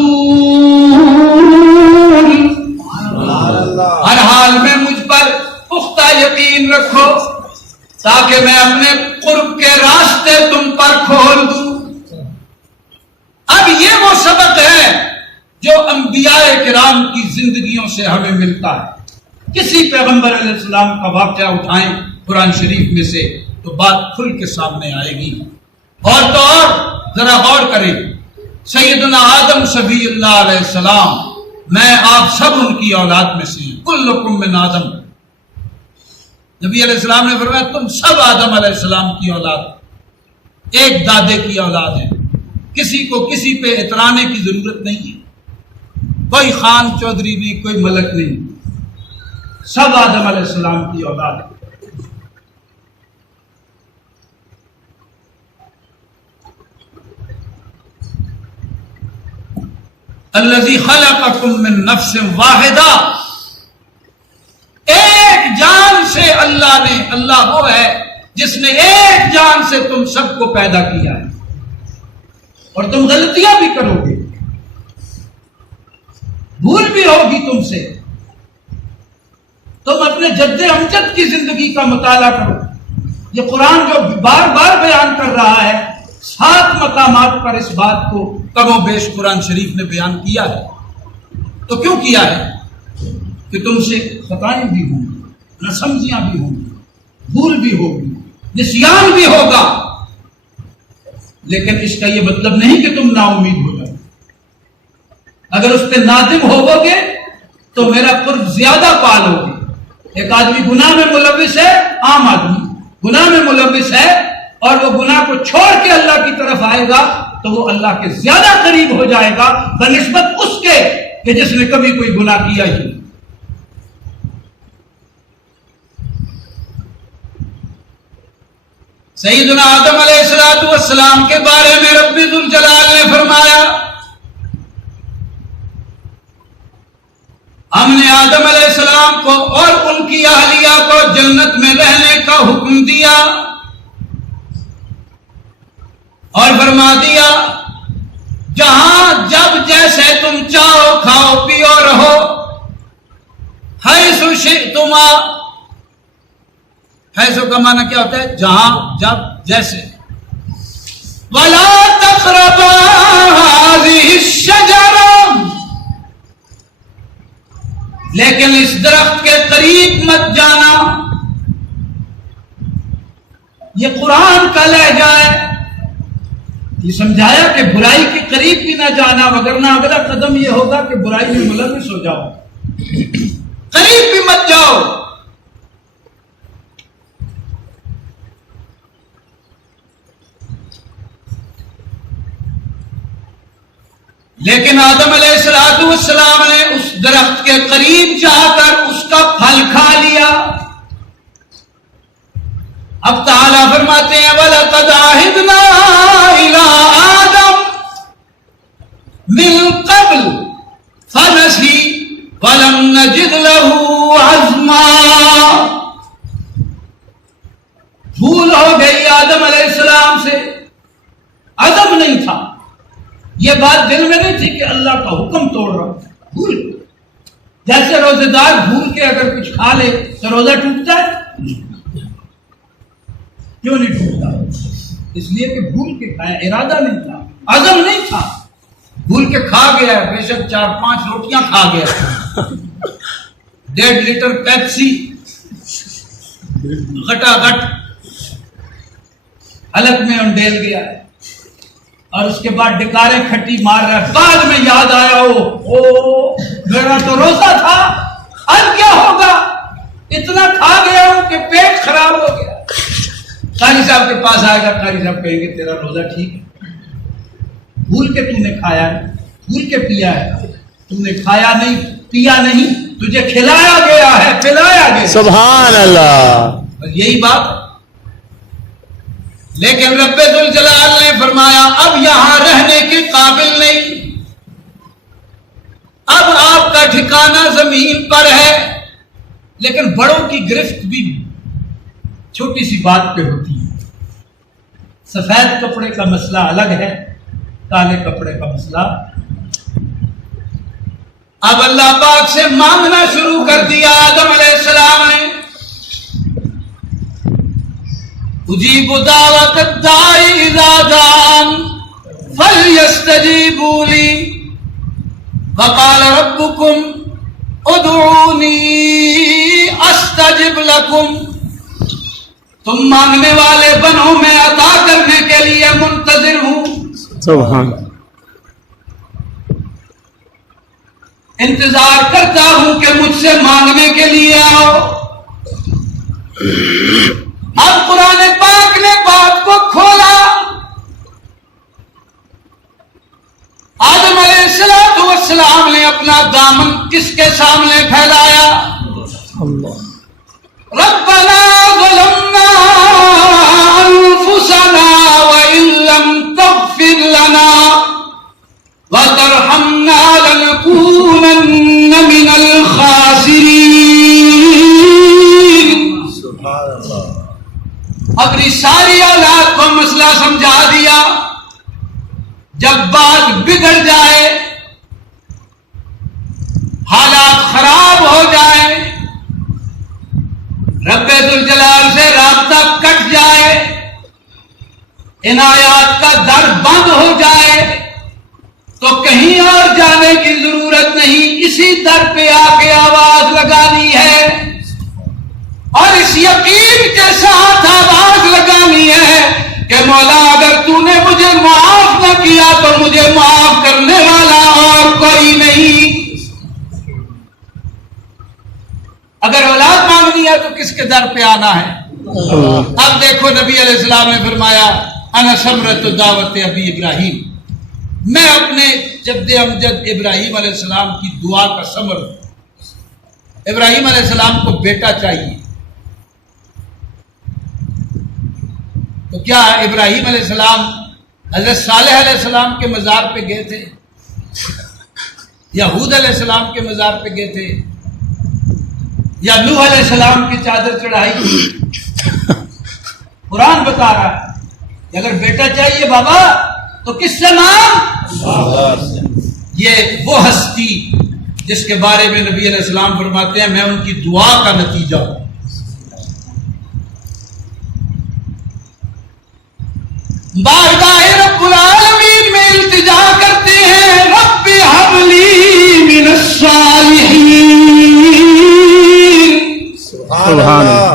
ہر حال میں مجھ پر پختہ یقین رکھو تاکہ میں اپنے قرب کے راستے تم پر کھول دوں۔ اب یہ وہ سبق ہے جو انبیاء کرام کی زندگیوں سے ہمیں ملتا ہے۔ کسی پیغمبر علیہ السلام کا واقعہ اٹھائیں قرآن شریف میں سے تو بات کھل کے سامنے آئے گی، اور تو اور ذرا غور کریں، سیدنا آدم صفی اللہ علیہ السلام، میں آپ سب ان کی اولاد میں سے ہیں، کلکم من آدم. نبی علیہ السلام نے فرمایا تم سب آدم علیہ السلام کی اولاد، ایک دادے کی اولاد ہے. کسی کو کسی پہ اترانے کی ضرورت نہیں ہے، کوئی خان چودھری نہیں، کوئی ملک نہیں، سب آدم علیہ السلام کی اولاد ہے. الذی خلقکم من نفس واحدہ، ایک جان سے اللہ نے، اللہ وہ ہے جس نے ایک جان سے تم سب کو پیدا کیا ہے. اور تم غلطیاں بھی کرو گے، بھول بھی ہوگی تم سے. تم اپنے جد امجد کی زندگی کا مطالعہ کرو. یہ قرآن جو بار بار بیان کر رہا ہے، 7 مقامات پر اس بات کو کم و بیش قرآن شریف نے بیان کیا ہے. تو کیوں کیا ہے؟ کہ تم سے خطائیں بھی ہوں گی، ناسمجھیاں بھی ہوں گی، بھول بھی ہوگی، نسیان بھی ہوگا، لیکن اس کا یہ مطلب نہیں کہ تم نا امید ہو جاؤ. اگر اس پہ نادم ہوو گے تو میرا قرب زیادہ پالو گے. ایک آدمی گناہ میں ملوث ہے، عام آدمی گناہ میں ملوث ہے، اور وہ گناہ کو چھوڑ کے اللہ کی طرف آئے گا تو وہ اللہ کے زیادہ قریب ہو جائے گا بنسبت اس کے کہ جس نے کبھی کوئی گناہ کیا ہی نہیں. سیدنا آدم علیہ السلام کے بارے میں رب ذوالجلال نے فرمایا ہم نے آدم علیہ السلام کو اور ان کی اہلیہ کو جنت میں رہنے کا حکم دیا اور فرما دیا جہاں جب جیسے تم چاہو کھاؤ پیو رہو، حیث شئتما، حیث کا معنی کیا ہوتا ہے؟ جہاں جب جیسے. وَلَا تَقْرَبَا هَٰذِهِ الشَّجَرَةَ، لیکن اس درخت کے قریب مت جانا. یہ قرآن کا لہجہ ہے. یہ سمجھایا کہ برائی کے قریب بھی نہ جانا، وگرنہ اگلا قدم یہ ہوگا کہ برائی میں ملوث ہو جاؤ. قریب بھی مت جاؤ. لیکن آدم علیہ السلام نے اس درخت کے قریب جا کر اس کا پھل کھا لیا. اب تعالیٰ فرماتے ہیں وَلَقَدْ عَهِدْنَا إِلَىٰ آدَمَ مِن قَبْلُ فَنَسِيَ وَلَمْ نَجِدْ لَهُ عَزْمًا. بھول ہو گئی آدم علیہ السلام سے، عزم نہیں تھا. یہ بات دل میں نہیں تھی کہ اللہ کا حکم توڑ رہا ہوں. بھول، جیسے روزے دار بھول کے اگر کچھ کھا لے تو روزہ ٹوٹتا ہے؟ کیوں نہیں ٹوٹتا؟ اس لیے کہ بھول کے کھایا، ارادہ نہیں تھا، عزم نہیں تھا. بھول کے کھا گیا، بے شک 4-5 روٹیاں کھا گیا، 1.5 لیٹر پیپسی گھٹا گھٹ حلق میں انڈیل گیا، اور اس کے بعد ڈکارے کھٹی مار رہا. بعد میں یاد آیا او میرا تو روزہ تھا، اب کیا ہوگا؟ اتنا کھا گیا ہوں کہ پیٹ خراب ہو گیا. قاری صاحب کے پاس آئے گا، قاری صاحب کہیں گے تیرا روزہ ٹھیک ہے، بھول کے تو نے کھایا ہے، بھول کے پیا ہے. تو نے کھایا نہیں، پیا نہیں، تجھے کھلایا گیا ہے، پلایا گیا. سبحان اللہ. بس یہی بات. لیکن رب ذوالجلال نے فرمایا اب یہاں رہنے کے قابل نہیں، اب آپ کا ٹھکانہ زمین پر ہے. لیکن بڑوں کی گرفت بھی چھوٹی سی بات پہ ہوتی ہے. سفید کپڑے کا مسئلہ الگ ہے، کالے کپڑے کا مسئلہ. اب اللہ پاک سے مانگنا شروع کر دیا آدم علیہ السلام نے. اجیب دعوت الداعی اذا دعان فلیستجیبوا لی وقال ربکم ادعونی استجب لکم. تم مانگنے والے بنو، میں عطا کرنے کے لیے منتظر ہوں. سبحان. انتظار کرتا ہوں کہ مجھ سے مانگنے کے لیے آؤ. اب قرآن پاک نے بات کو کھولا. آدم علیہ السلام نے اپنا دامن کس کے سامنے پھیلایا؟ ربنا ظلمنا انفسنا وان لم تغفر لنا وترحمنا لنكونن من الخاسرین. اپنی ساری اولاد کو مسئلہ سمجھا دیا. جب بات بگڑ جائے، حالات خراب ہو جائیں، رب ذوالجلال سے رابطہ کٹ جائے، عنایات کا در بند ہو جائے، تو کہیں اور جانے کی ضرورت نہیں، اسی در پہ آ کے آواز لگانی ہے اور اس یقین کے ساتھ آواز لگانی ہے کہ مولا اگر تو نے مجھے معاف نہ کیا تو مجھے معاف کرنے والا اور کوئی نہیں. اگر اولاد مانگنی ہے تو کس کے در پہ آنا ہے؟ اب دیکھو نبی علیہ السلام نے فرمایا انا ثمرۃ دعوت ابی ابراہیم، میں اپنے جد امجد ابراہیم علیہ السلام کی دعا کا ثمر ہوں. ابراہیم علیہ السلام کو بیٹا چاہیے، تو کیا ابراہیم علیہ السلام حضرت صالح علیہ السلام کے مزار پہ گئے تھے یا ہود علیہ السلام کے مزار پہ گئے تھے یا نوح علیہ السلام کی چادر چڑھائی تھی؟ قرآن بتا رہا ہے کہ اگر بیٹا چاہیے بابا تو کس سے مانگ. یہ وہ ہستی جس کے بارے میں نبی علیہ السلام فرماتے ہیں میں ان کی دعا کا نتیجہ ہوں. بارگاہ رب العالمین میں التجا کرتے ہیں رب ہب لی من الصالحین. سبحان اللہ.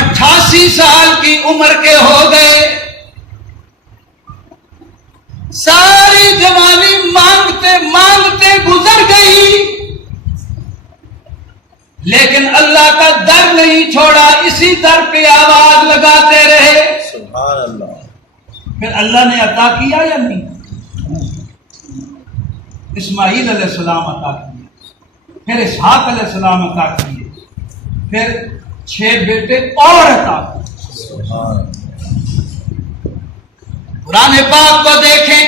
88 سال کی عمر کے ہو گئے، ساری جوانی مانگتے مانگتے گزر گئی، لیکن اللہ کا در نہیں چھوڑا، اسی در پہ آواز لگاتے رہے. سبحان اللہ. پھر اللہ نے عطا کیا یا نہیں؟ اسماعیل علیہ السلام عطا کیے، پھر اسحاق علیہ السلام عطا کیے، پھر 6 بیٹے اور عطا کیے. قرآن پاک کو دیکھیں،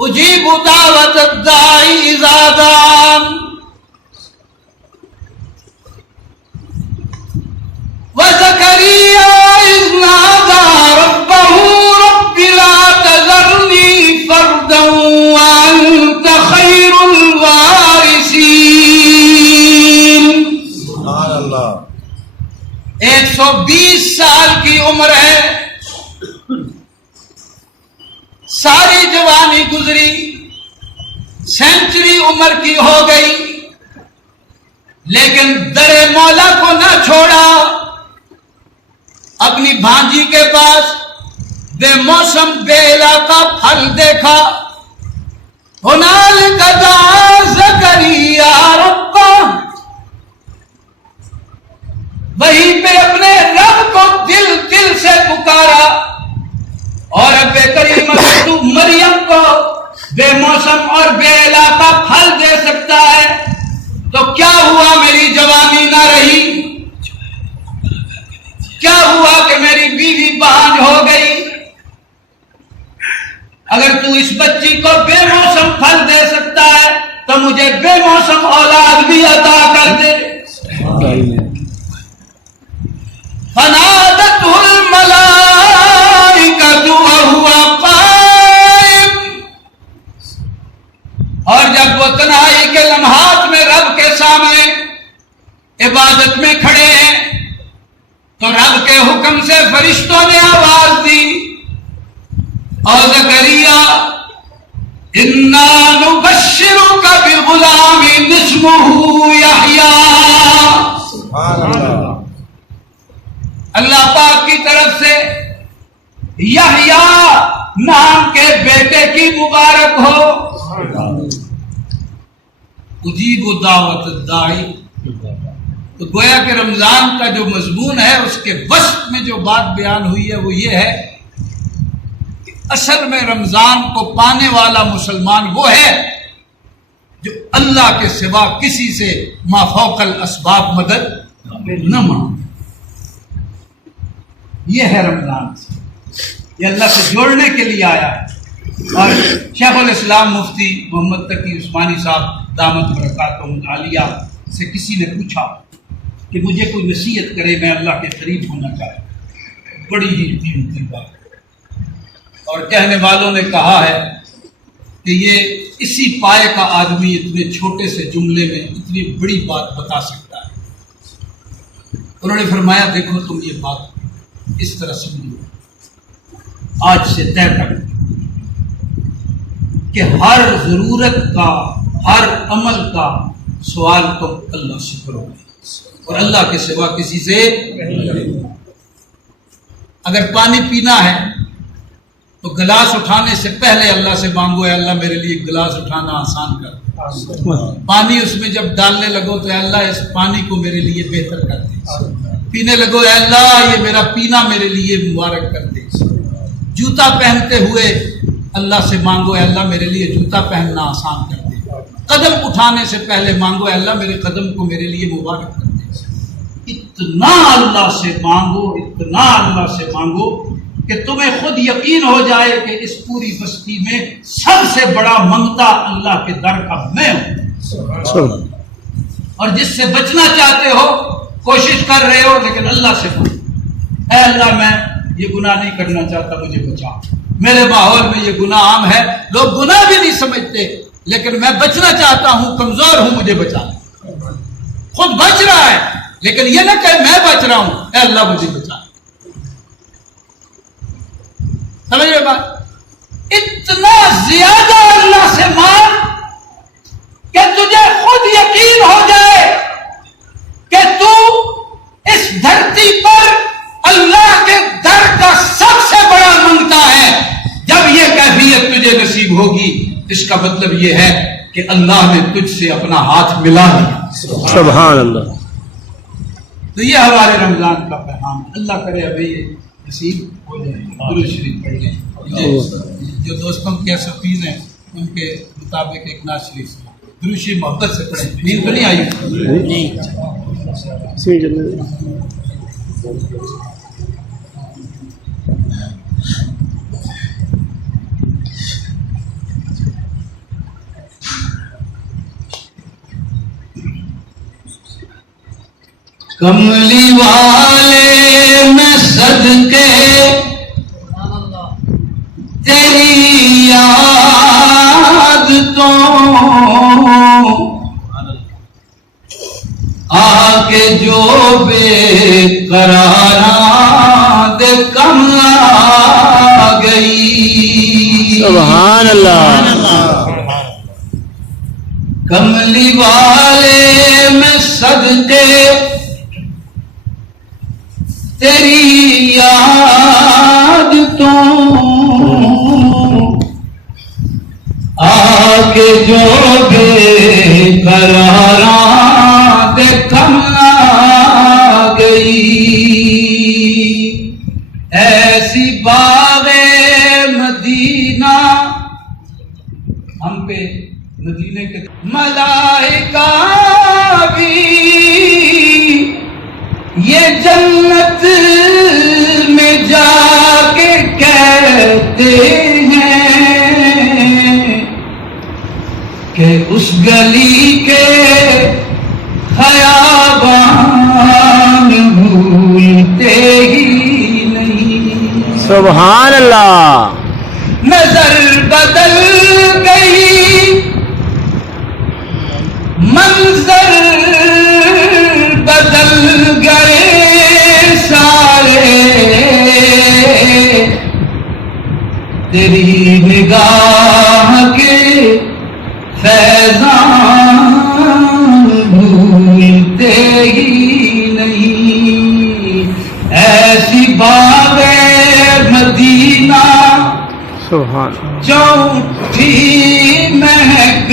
اجیب دعوت الداعی اذا دعان وزكريا إذ نادى ربه رب لا تذرني فردا وأنت خير الوارثين. سبحان اللہ. 120 سال کی عمر ہے، ساری جوانی گزری، سینچری عمر کی ہو گئی، لیکن در مولا کو نہ چھوڑا. اپنی بھانجی کے پاس بے موسم بے علاقہ پھل دیکھا، ہنالک دعا زکریا ربہ، وہیں پہ اپنے رب کو دل دل سے پکارا. اور رب کریم تو مریم کو بے موسم اور بے علاقہ پھل دے سکتا ہے تو کیا ہوا میری جوانی نہ رہی؟ کیا ہوا کہ میری بیوی بہان ہو گئی؟ اگر تو اس بچی کو بے موسم پھل دے سکتا ہے تو مجھے بے موسم اولاد بھی عطا کر دے. فنادته الملائکۃ وهو قائم، اور جب وہ تنہائی کے لمحات میں رب کے سامنے عبادت میں کھڑے ہیں تو رب کے حکم سے فرشتوں نے آواز دی، او زکریا انا نبشرک بغلام اسمہ یحییٰ. اللہ پاک کی طرف سے یحییٰ نام کے بیٹے کی مبارک ہو. اجیب دعوت الداعی. تو گویا کہ رمضان کا جو مضمون ہے اس کے وسط میں جو بات بیان ہوئی ہے وہ یہ ہے کہ اصل میں رمضان کو پانے والا مسلمان وہ ہے جو اللہ کے سوا کسی سے ما فوق الاسباب مدد نہ مانگے. یہ ہے رمضان، یہ اللہ سے جوڑنے کے لیے آیا ہے. اور شیخ الاسلام مفتی محمد تقی عثمانی صاحب دامت برکاتہم العالیہ سے کسی نے پوچھا کہ مجھے کوئی نصیحت کرے، میں اللہ کے قریب ہونا چاہتا ہوں. بڑی ہی قیمتی بات. اور کہنے والوں نے کہا ہے کہ یہ اسی پائے کا آدمی اتنے چھوٹے سے جملے میں اتنی بڑی بات بتا سکتا ہے. انہوں نے فرمایا دیکھو تم یہ بات اس طرح سمجھو آج سے طے کر کہ ہر ضرورت کا، ہر عمل کا سوال تم اللہ سے کرو گے اور اللہ کے سوا کسی سے. اگر پانی پینا ہے تو گلاس اٹھانے سے پہلے اللہ سے مانگو، اے اللہ میرے لیے گلاس اٹھانا آسان کر. پانی اس میں جب ڈالنے لگو تو اے اللہ اس پانی کو میرے لیے بہتر کر دے. پینے لگو اے اللہ یہ میرا پینا میرے لیے مبارک کر دے. جوتا پہنتے ہوئے اللہ سے مانگو، اے اللہ میرے لیے جوتا پہننا آسان کر دے. قدم اٹھانے سے پہلے مانگو، اے اللہ میرے قدم کو میرے لیے مبارک کر دے. اتنا اللہ سے مانگو، اتنا اللہ سے مانگو کہ تمہیں خود یقین ہو جائے کہ اس پوری بستی میں سب سے بڑا منگتا اللہ کے در کا میں ہوں. اور جس سے بچنا چاہتے ہو، کوشش کر رہے ہو، لیکن اللہ سے مانگو، اے اللہ میں یہ گناہ نہیں کرنا چاہتا، مجھے بچا. میرے ماحول میں یہ گناہ عام ہے، لوگ گناہ بھی نہیں سمجھتے، لیکن میں بچنا چاہتا ہوں، کمزور ہوں، مجھے بچا. خود بچ رہا ہے لیکن یہ نہ کہ میں بچ رہا ہوں، اے اللہ مجھے بچا. سمجھ رہے بات؟ اتنا زیادہ اللہ سے مان کہ تجھے خود یقین ہو جائے کہ تو اس دھرتی پر اللہ کے در کا سب سے بڑا منگتا ہے. جب یہ کیفیت تجھے نصیب ہوگی اس کا مطلب یہ ہے کہ اللہ نے تجھ سے اپنا ہاتھ ملا دیا. سبحان اللہ. تو یہ ہمارے رمضان کا پیغام. اللہ کرے ابھی یہ نصیب ہو جائے. درود شریف پڑھ لیں. جو دوستوں کے سفیر ہیں ان کے مطابق ایک نعت شریف درود شریف محبت سے پڑھیں. نیند تو نہیں آئی؟ کملی والے میں صدقے تیری یاد تو آ کے جو بے قرار دے کم آ گئی. سبحان اللہ. کملی والے میں صدقے تیری یاد تو آ کے جو بے قرار دے کم آ گئی. ایسی باغ مدینہ ہم پہ مدینے کے ملائکہ بھی یہ جنت میں جا کے کہتے ہیں کہ اس گلی کے خیابان بھولتے ہی نہیں. سبحان اللہ. نظر بدل گئی، منظر بدل گئے سارے، تیری نگاہ کے فیضان بھولتے ہی نہیں. ایسی باغ مدینہ سبحان. چوٹھی مہک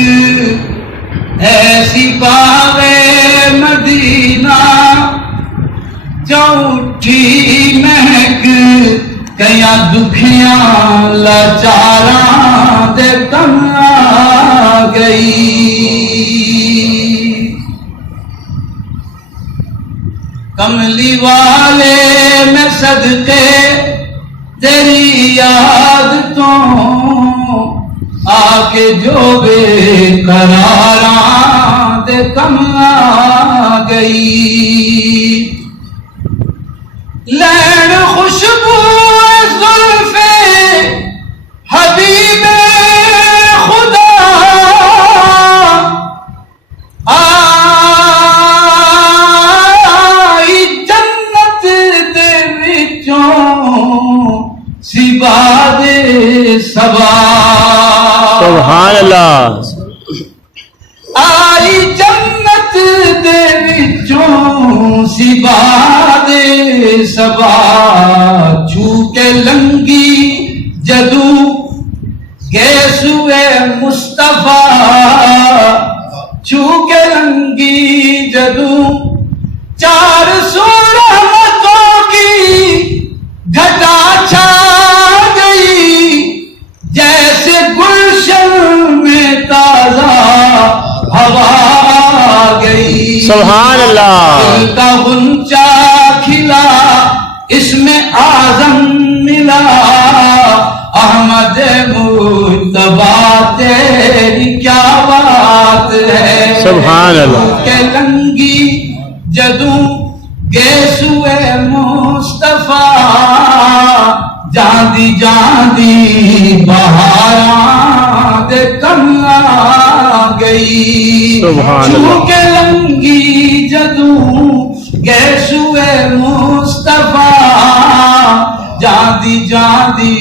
ایسی باغے مدینہ جو اٹھی مہک کیا دکھیاں لاچاراں دے کم آ گئی کملی والے میں صدقے تیری یاد تو آ کے جو بے قراراں دے کم آ گئی لین خوشبو زلف حبیب خدا آئی جنت دے وچوں سبا دے سبا سبحان اللہ آئی جنت دے وچوں سبا دے سبا چھو کے لنگی جدو گیسوے مصطفیٰ چھو کے لنگی جدو 400 رحمتوں کی گھٹا چھا گئی جیسے گلشن میں تازہ ہوا گئی سبحان اللہ دل کا غنچہ کھلا اس میں اعظم ملا احمد مجتبی تیری کیا بات ہے سبحان اللہ کہ لنگی جدوں گیسوے مصطفیٰ جاندی جاندی بہاراں دے کم آ گئی سبحان اللہ چونکہ لنگی جدوں گیسوے مصطفیٰ جاندی جاندی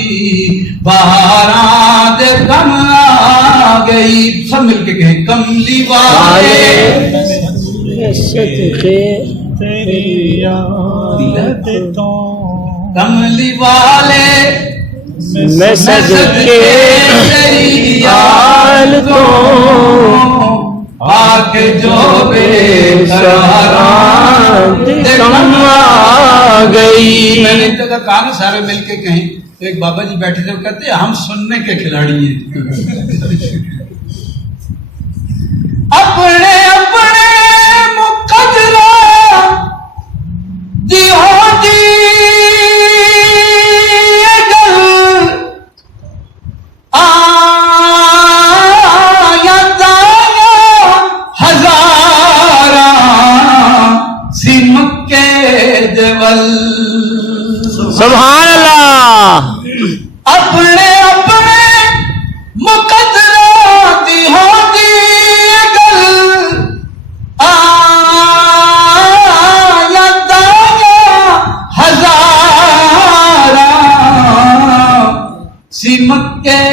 بہاراں دے کم آ گئی سب مل کے کہیں کملی والے تیری یاد تو کملی والے میں صدقے تیری یاد تو آ کے جو بے قراراں دے کم آ گئی میں نے اتنا کہا نا سارے مل کے کہیں تو ایک بابا جی بیٹھے تھے وہ کہتے ہیں ہم سننے کے کھلاڑی ہیں اپنے اپنے مقدرہ دی ہوتی گل آیا تایا ہزاراں سی مکے دول سبحان اللہ اپنے اپنے مقدرات دی ہوتی گل آیا تایا ہزاراں سی مکے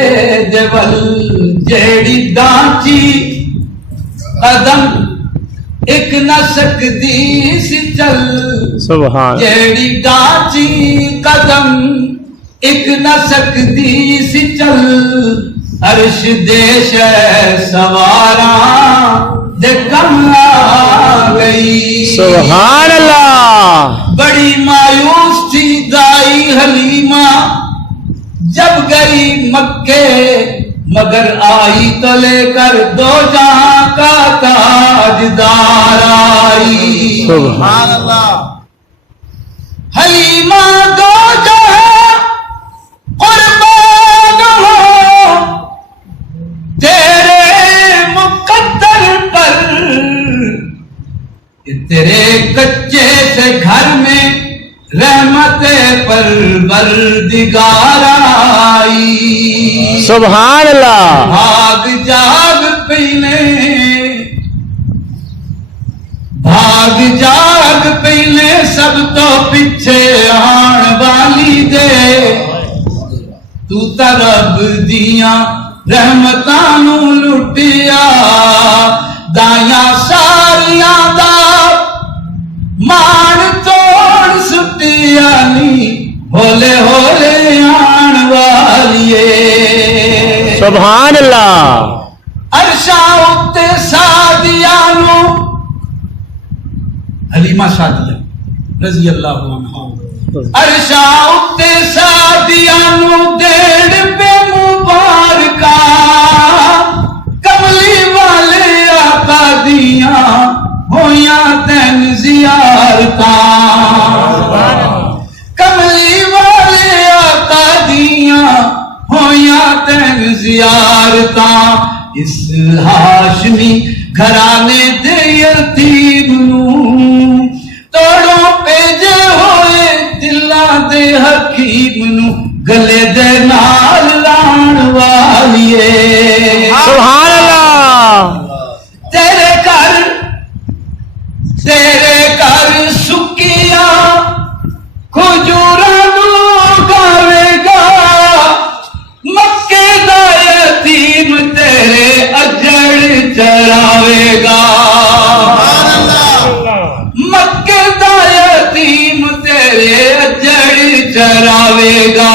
دول جیڑی ڈانچی قدم ایک نہ سکتی سی چل سبحان جیڑی ڈانچی قدم ایک نہ سکتی سی چل عرش دیش سواراں دے کم آ گئی سبحان اللہ بڑی مایوس تھی دائی حلیمہ جب گئی مکے مگر آئی تو لے کر 2 جہاں کا تاجدار آئی سبحان اللہ حلیمہ 2 جہاں قربان ہو تیرے مقدر پر کہ تیرے کچے سے گھر میں رحمت پروردگار آئی سبحان اللہ بھاگ جاگ پہلے بھاگ جاگ پہلے سب تو پیچھے آن والی دے تو رب دیاں رحمتاں نو لٹیا دایاں ساریاں دا مان توڑ سٹیا نی ہولے ہولے آن والیے سبحان اللہ عرش عرشاں اتے سادیاں نو حلیمہ سعدیہ رضی اللہ عنہ عرشاں اتے سادیاں نو دیڑ پہ مبارکہ کملی والے آقا دیاں ہویاں تین زیارتاں کملی والے آقا دیاں ہویاں تین زیارتاں اس ہاشمی گھرانے دے یتیم نو توڑوں پہ جے ہوئے دلاں دے حکیم نو گلے دے نال لان والیے سبحان اللہ تیرے گھر سکیا کھجوراں نو گاوے گا مکے دا یتیم تیرے اجڑ چراوے گا مکے دا یتیم تیرے اجڑ چراوے گا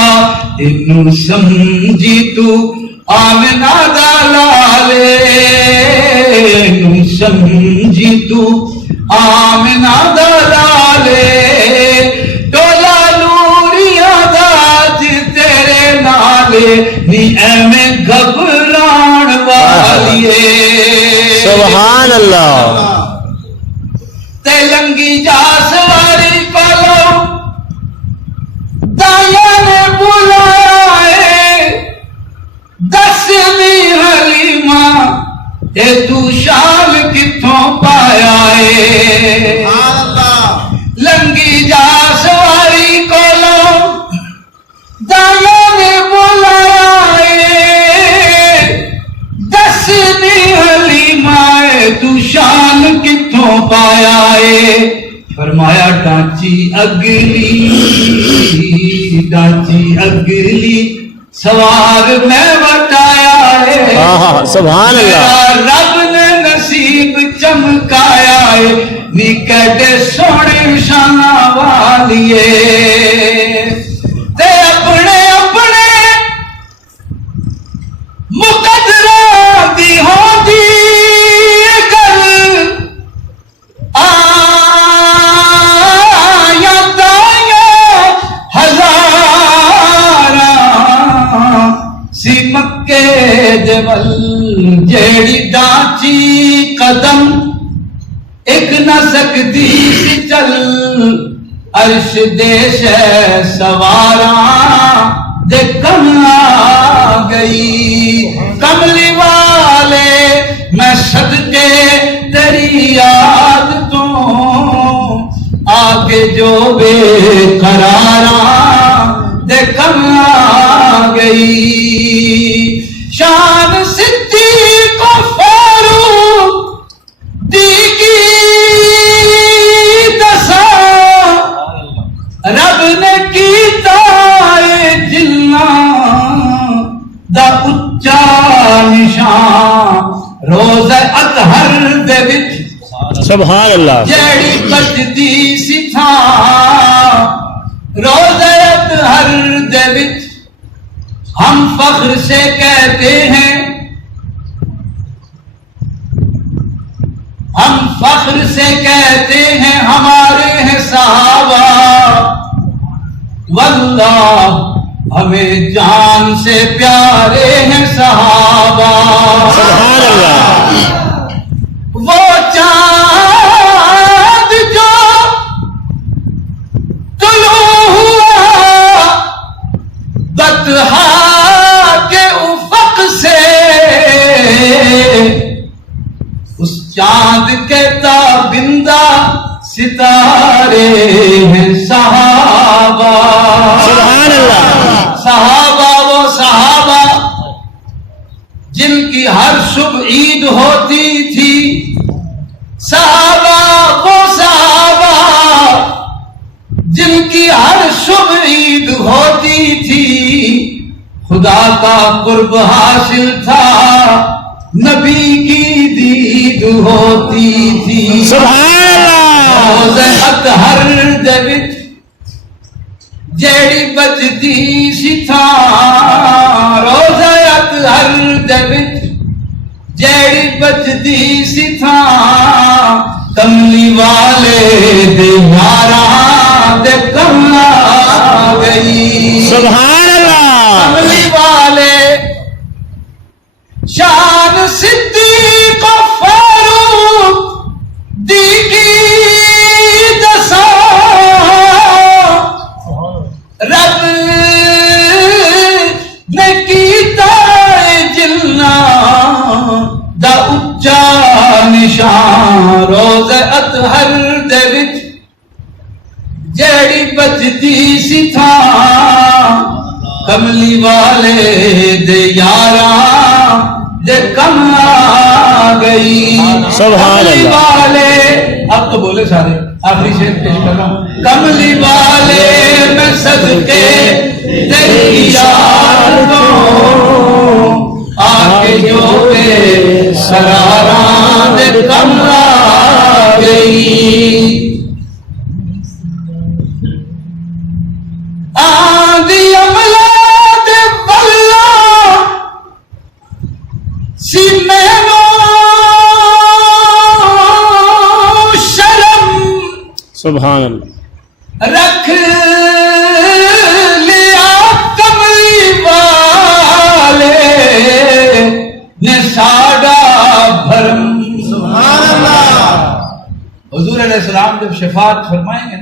انو سمجھی تو آمنہ دا لالے انو سمجھی تو آمنہ دا لالے ڈولا نوریاں دا جی تیرے نالے نی ایمیں گھبران والیے سبحان اللہ تیلنگی جا سواری کولو دایا نے بلایا ہے دس دی حلیمہ اے تو شال کتھوں پایا ہے لنگی جا سواری کولو دایا نے بلایا ہے دس دی حلیمہ اے تو شال کتھوں پایا ہے فرمایا ڈانچی اگلی سوار میں بتایا ہے سبحان اللہ رب نے نصیب چمکایا ہے نی کہتے سونے شانہ والیے تے اپنے مقدرہ دی ہوں دی گل آیا دایا ہزاراں سی مکے جبل جیڑی ڈانچی قدم ایک نہ سکتی سی چل عرش دیش ہے سواراں دے کم آ گئی کملی والے میں صدقے تیری یاد تو آگے جو بے قراراں دے کم آ گئی شان صدیق و فاروق دی کی دسا رب نے کیتا ہے جلنا دا اچا نشان روز اطہر دے وچ سبحان اللہ جیڑی بجدی سی تھا روز اطہر دے وچ ہم فخر سے کہتے ہیں ہمارے ہیں صحابہ واللہ ہمیں جان سے پیارے ہیں صحابہ سبحان اللہ وہ چاند جو طلوع ہوا بطحا کے افق سے اس چاند کے تابندہ ستارے ہیں صحابہ سبحان اللہ صحابہ وہ صحابہ جن کی ہر صبح عید ہوتی تھی صحابہ وہ صحابہ جن کی ہر صبح عید ہوتی تھی خدا کا قرب حاصل تھا نبی کی دید ہوتی تھی سبحان اللہ روز اطہر دے وچ جیڑی بجدی سی تھا روز اطہر دے وچ جیڑی بجدی سی تھا کملی والے دے یاراں دے کم آ گئی سبحان اللہ کملی والے شان صدیق و فاروق دی کی دسا رب نے کیتا جلنا دا اچا نشان روز اطہر دے وچ جیڑی بجدی سی تھا کملی والے دے یاراں دے کم آ گئی سبحان کملی اللہ والے اب تو بولے سارے آخری شعر پیش کر رہا ہوں کملی والے میں صدقے تیری یاد کو آکے جو پہ سراراں دے کم آ گئی آندی عملہ دے بلہ سی مینو شرم سبحان اللہ رکھ لیا کملی والے نے ساڈا بھرم سبحان اللہ حضور علیہ السلام جب شفاعت فرمائیں گے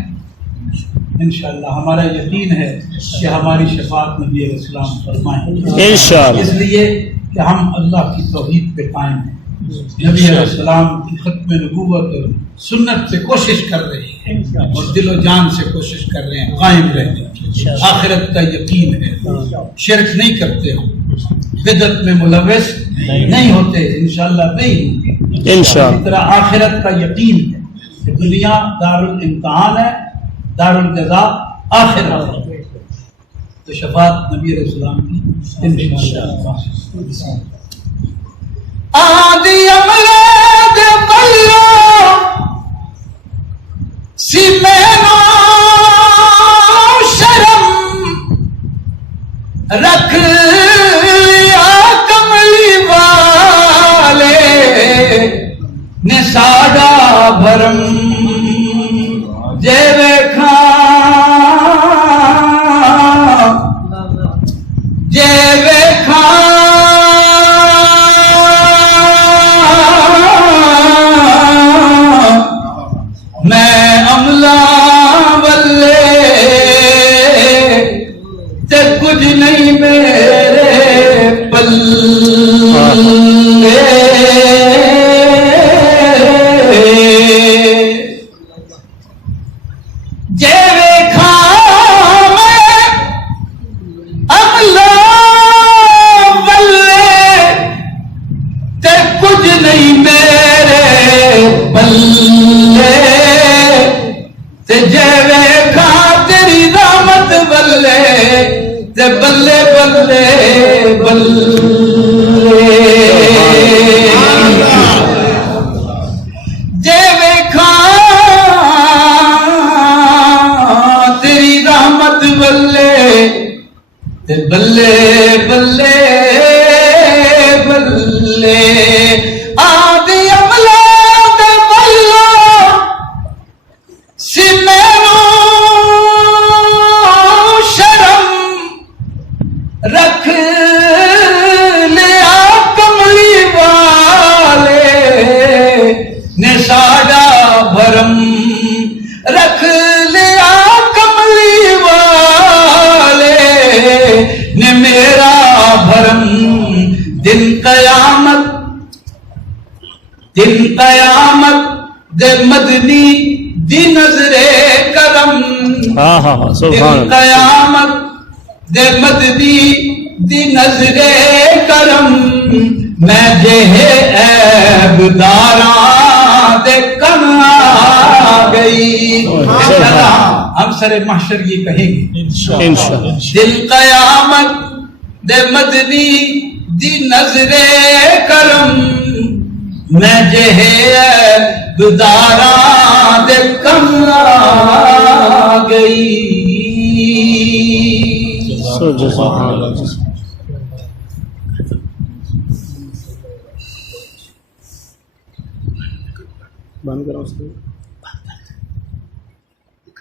انشاءاللہ ہمارا یقین ہے کہ ہماری شفاعت نبی علیہ السلام فرمائیں انشاءاللہ اس لیے کہ ہم اللہ کی توحید پہ قائم ہیں نبی علیہ السلام کی ختم نبوت اور سنت سے کوشش کر رہے ہیں اور دل و جان سے کوشش کر رہے ہیں قائم رہنے کی آخرت کا یقین ہے شرک نہیں کرتے ہم بدعت میں ملوث نہیں ہوتے انشاءاللہ نہیں ہوں گے انشاءاللہ اس طرح آخرت کا یقین ہے کہ دنیا دار الامتحان ہے دار الجزا آخرت ہے تو شفاعت نبی علیہ السلام کی انشاءاللہ آدی عملہ دے بلو سی مینو شرم رکھ لیا کملی والے نے ساڈا بھرم جے ویکھاں جے ویکھاں میں عملہ والے تے کچھ نہیں میرے پلے جے ویکھاں میں عملہ والے تے کچھ نہیں میرے پلے تے جے ویکھاں تیری رحمت بلے تے بلے بلے بلے جے ویکھاں تیری رحمت بلے تے بلے بلے بلے آدی عملہ دے بلو سی مینو شرم رکھ لیا کملی والے نے ساڈا بھرم رکھ لیا کملی والے نے میرا بھرم دن قیامت دے مدنی دی نظر کرم ہاں ہاں ہاں سبحان دن اللہ قیامت دے مدنی دی نظر کرم میں جے عیب داراں دے کم آ گئی انشاءاللہ ہم سر محشر یہ کہیں گے انشاءاللہ دل قیامت دے مدنی دی نظر کرم میں جے عیب دے کم آ گئی سبحان اللہ بند کرو اس کو.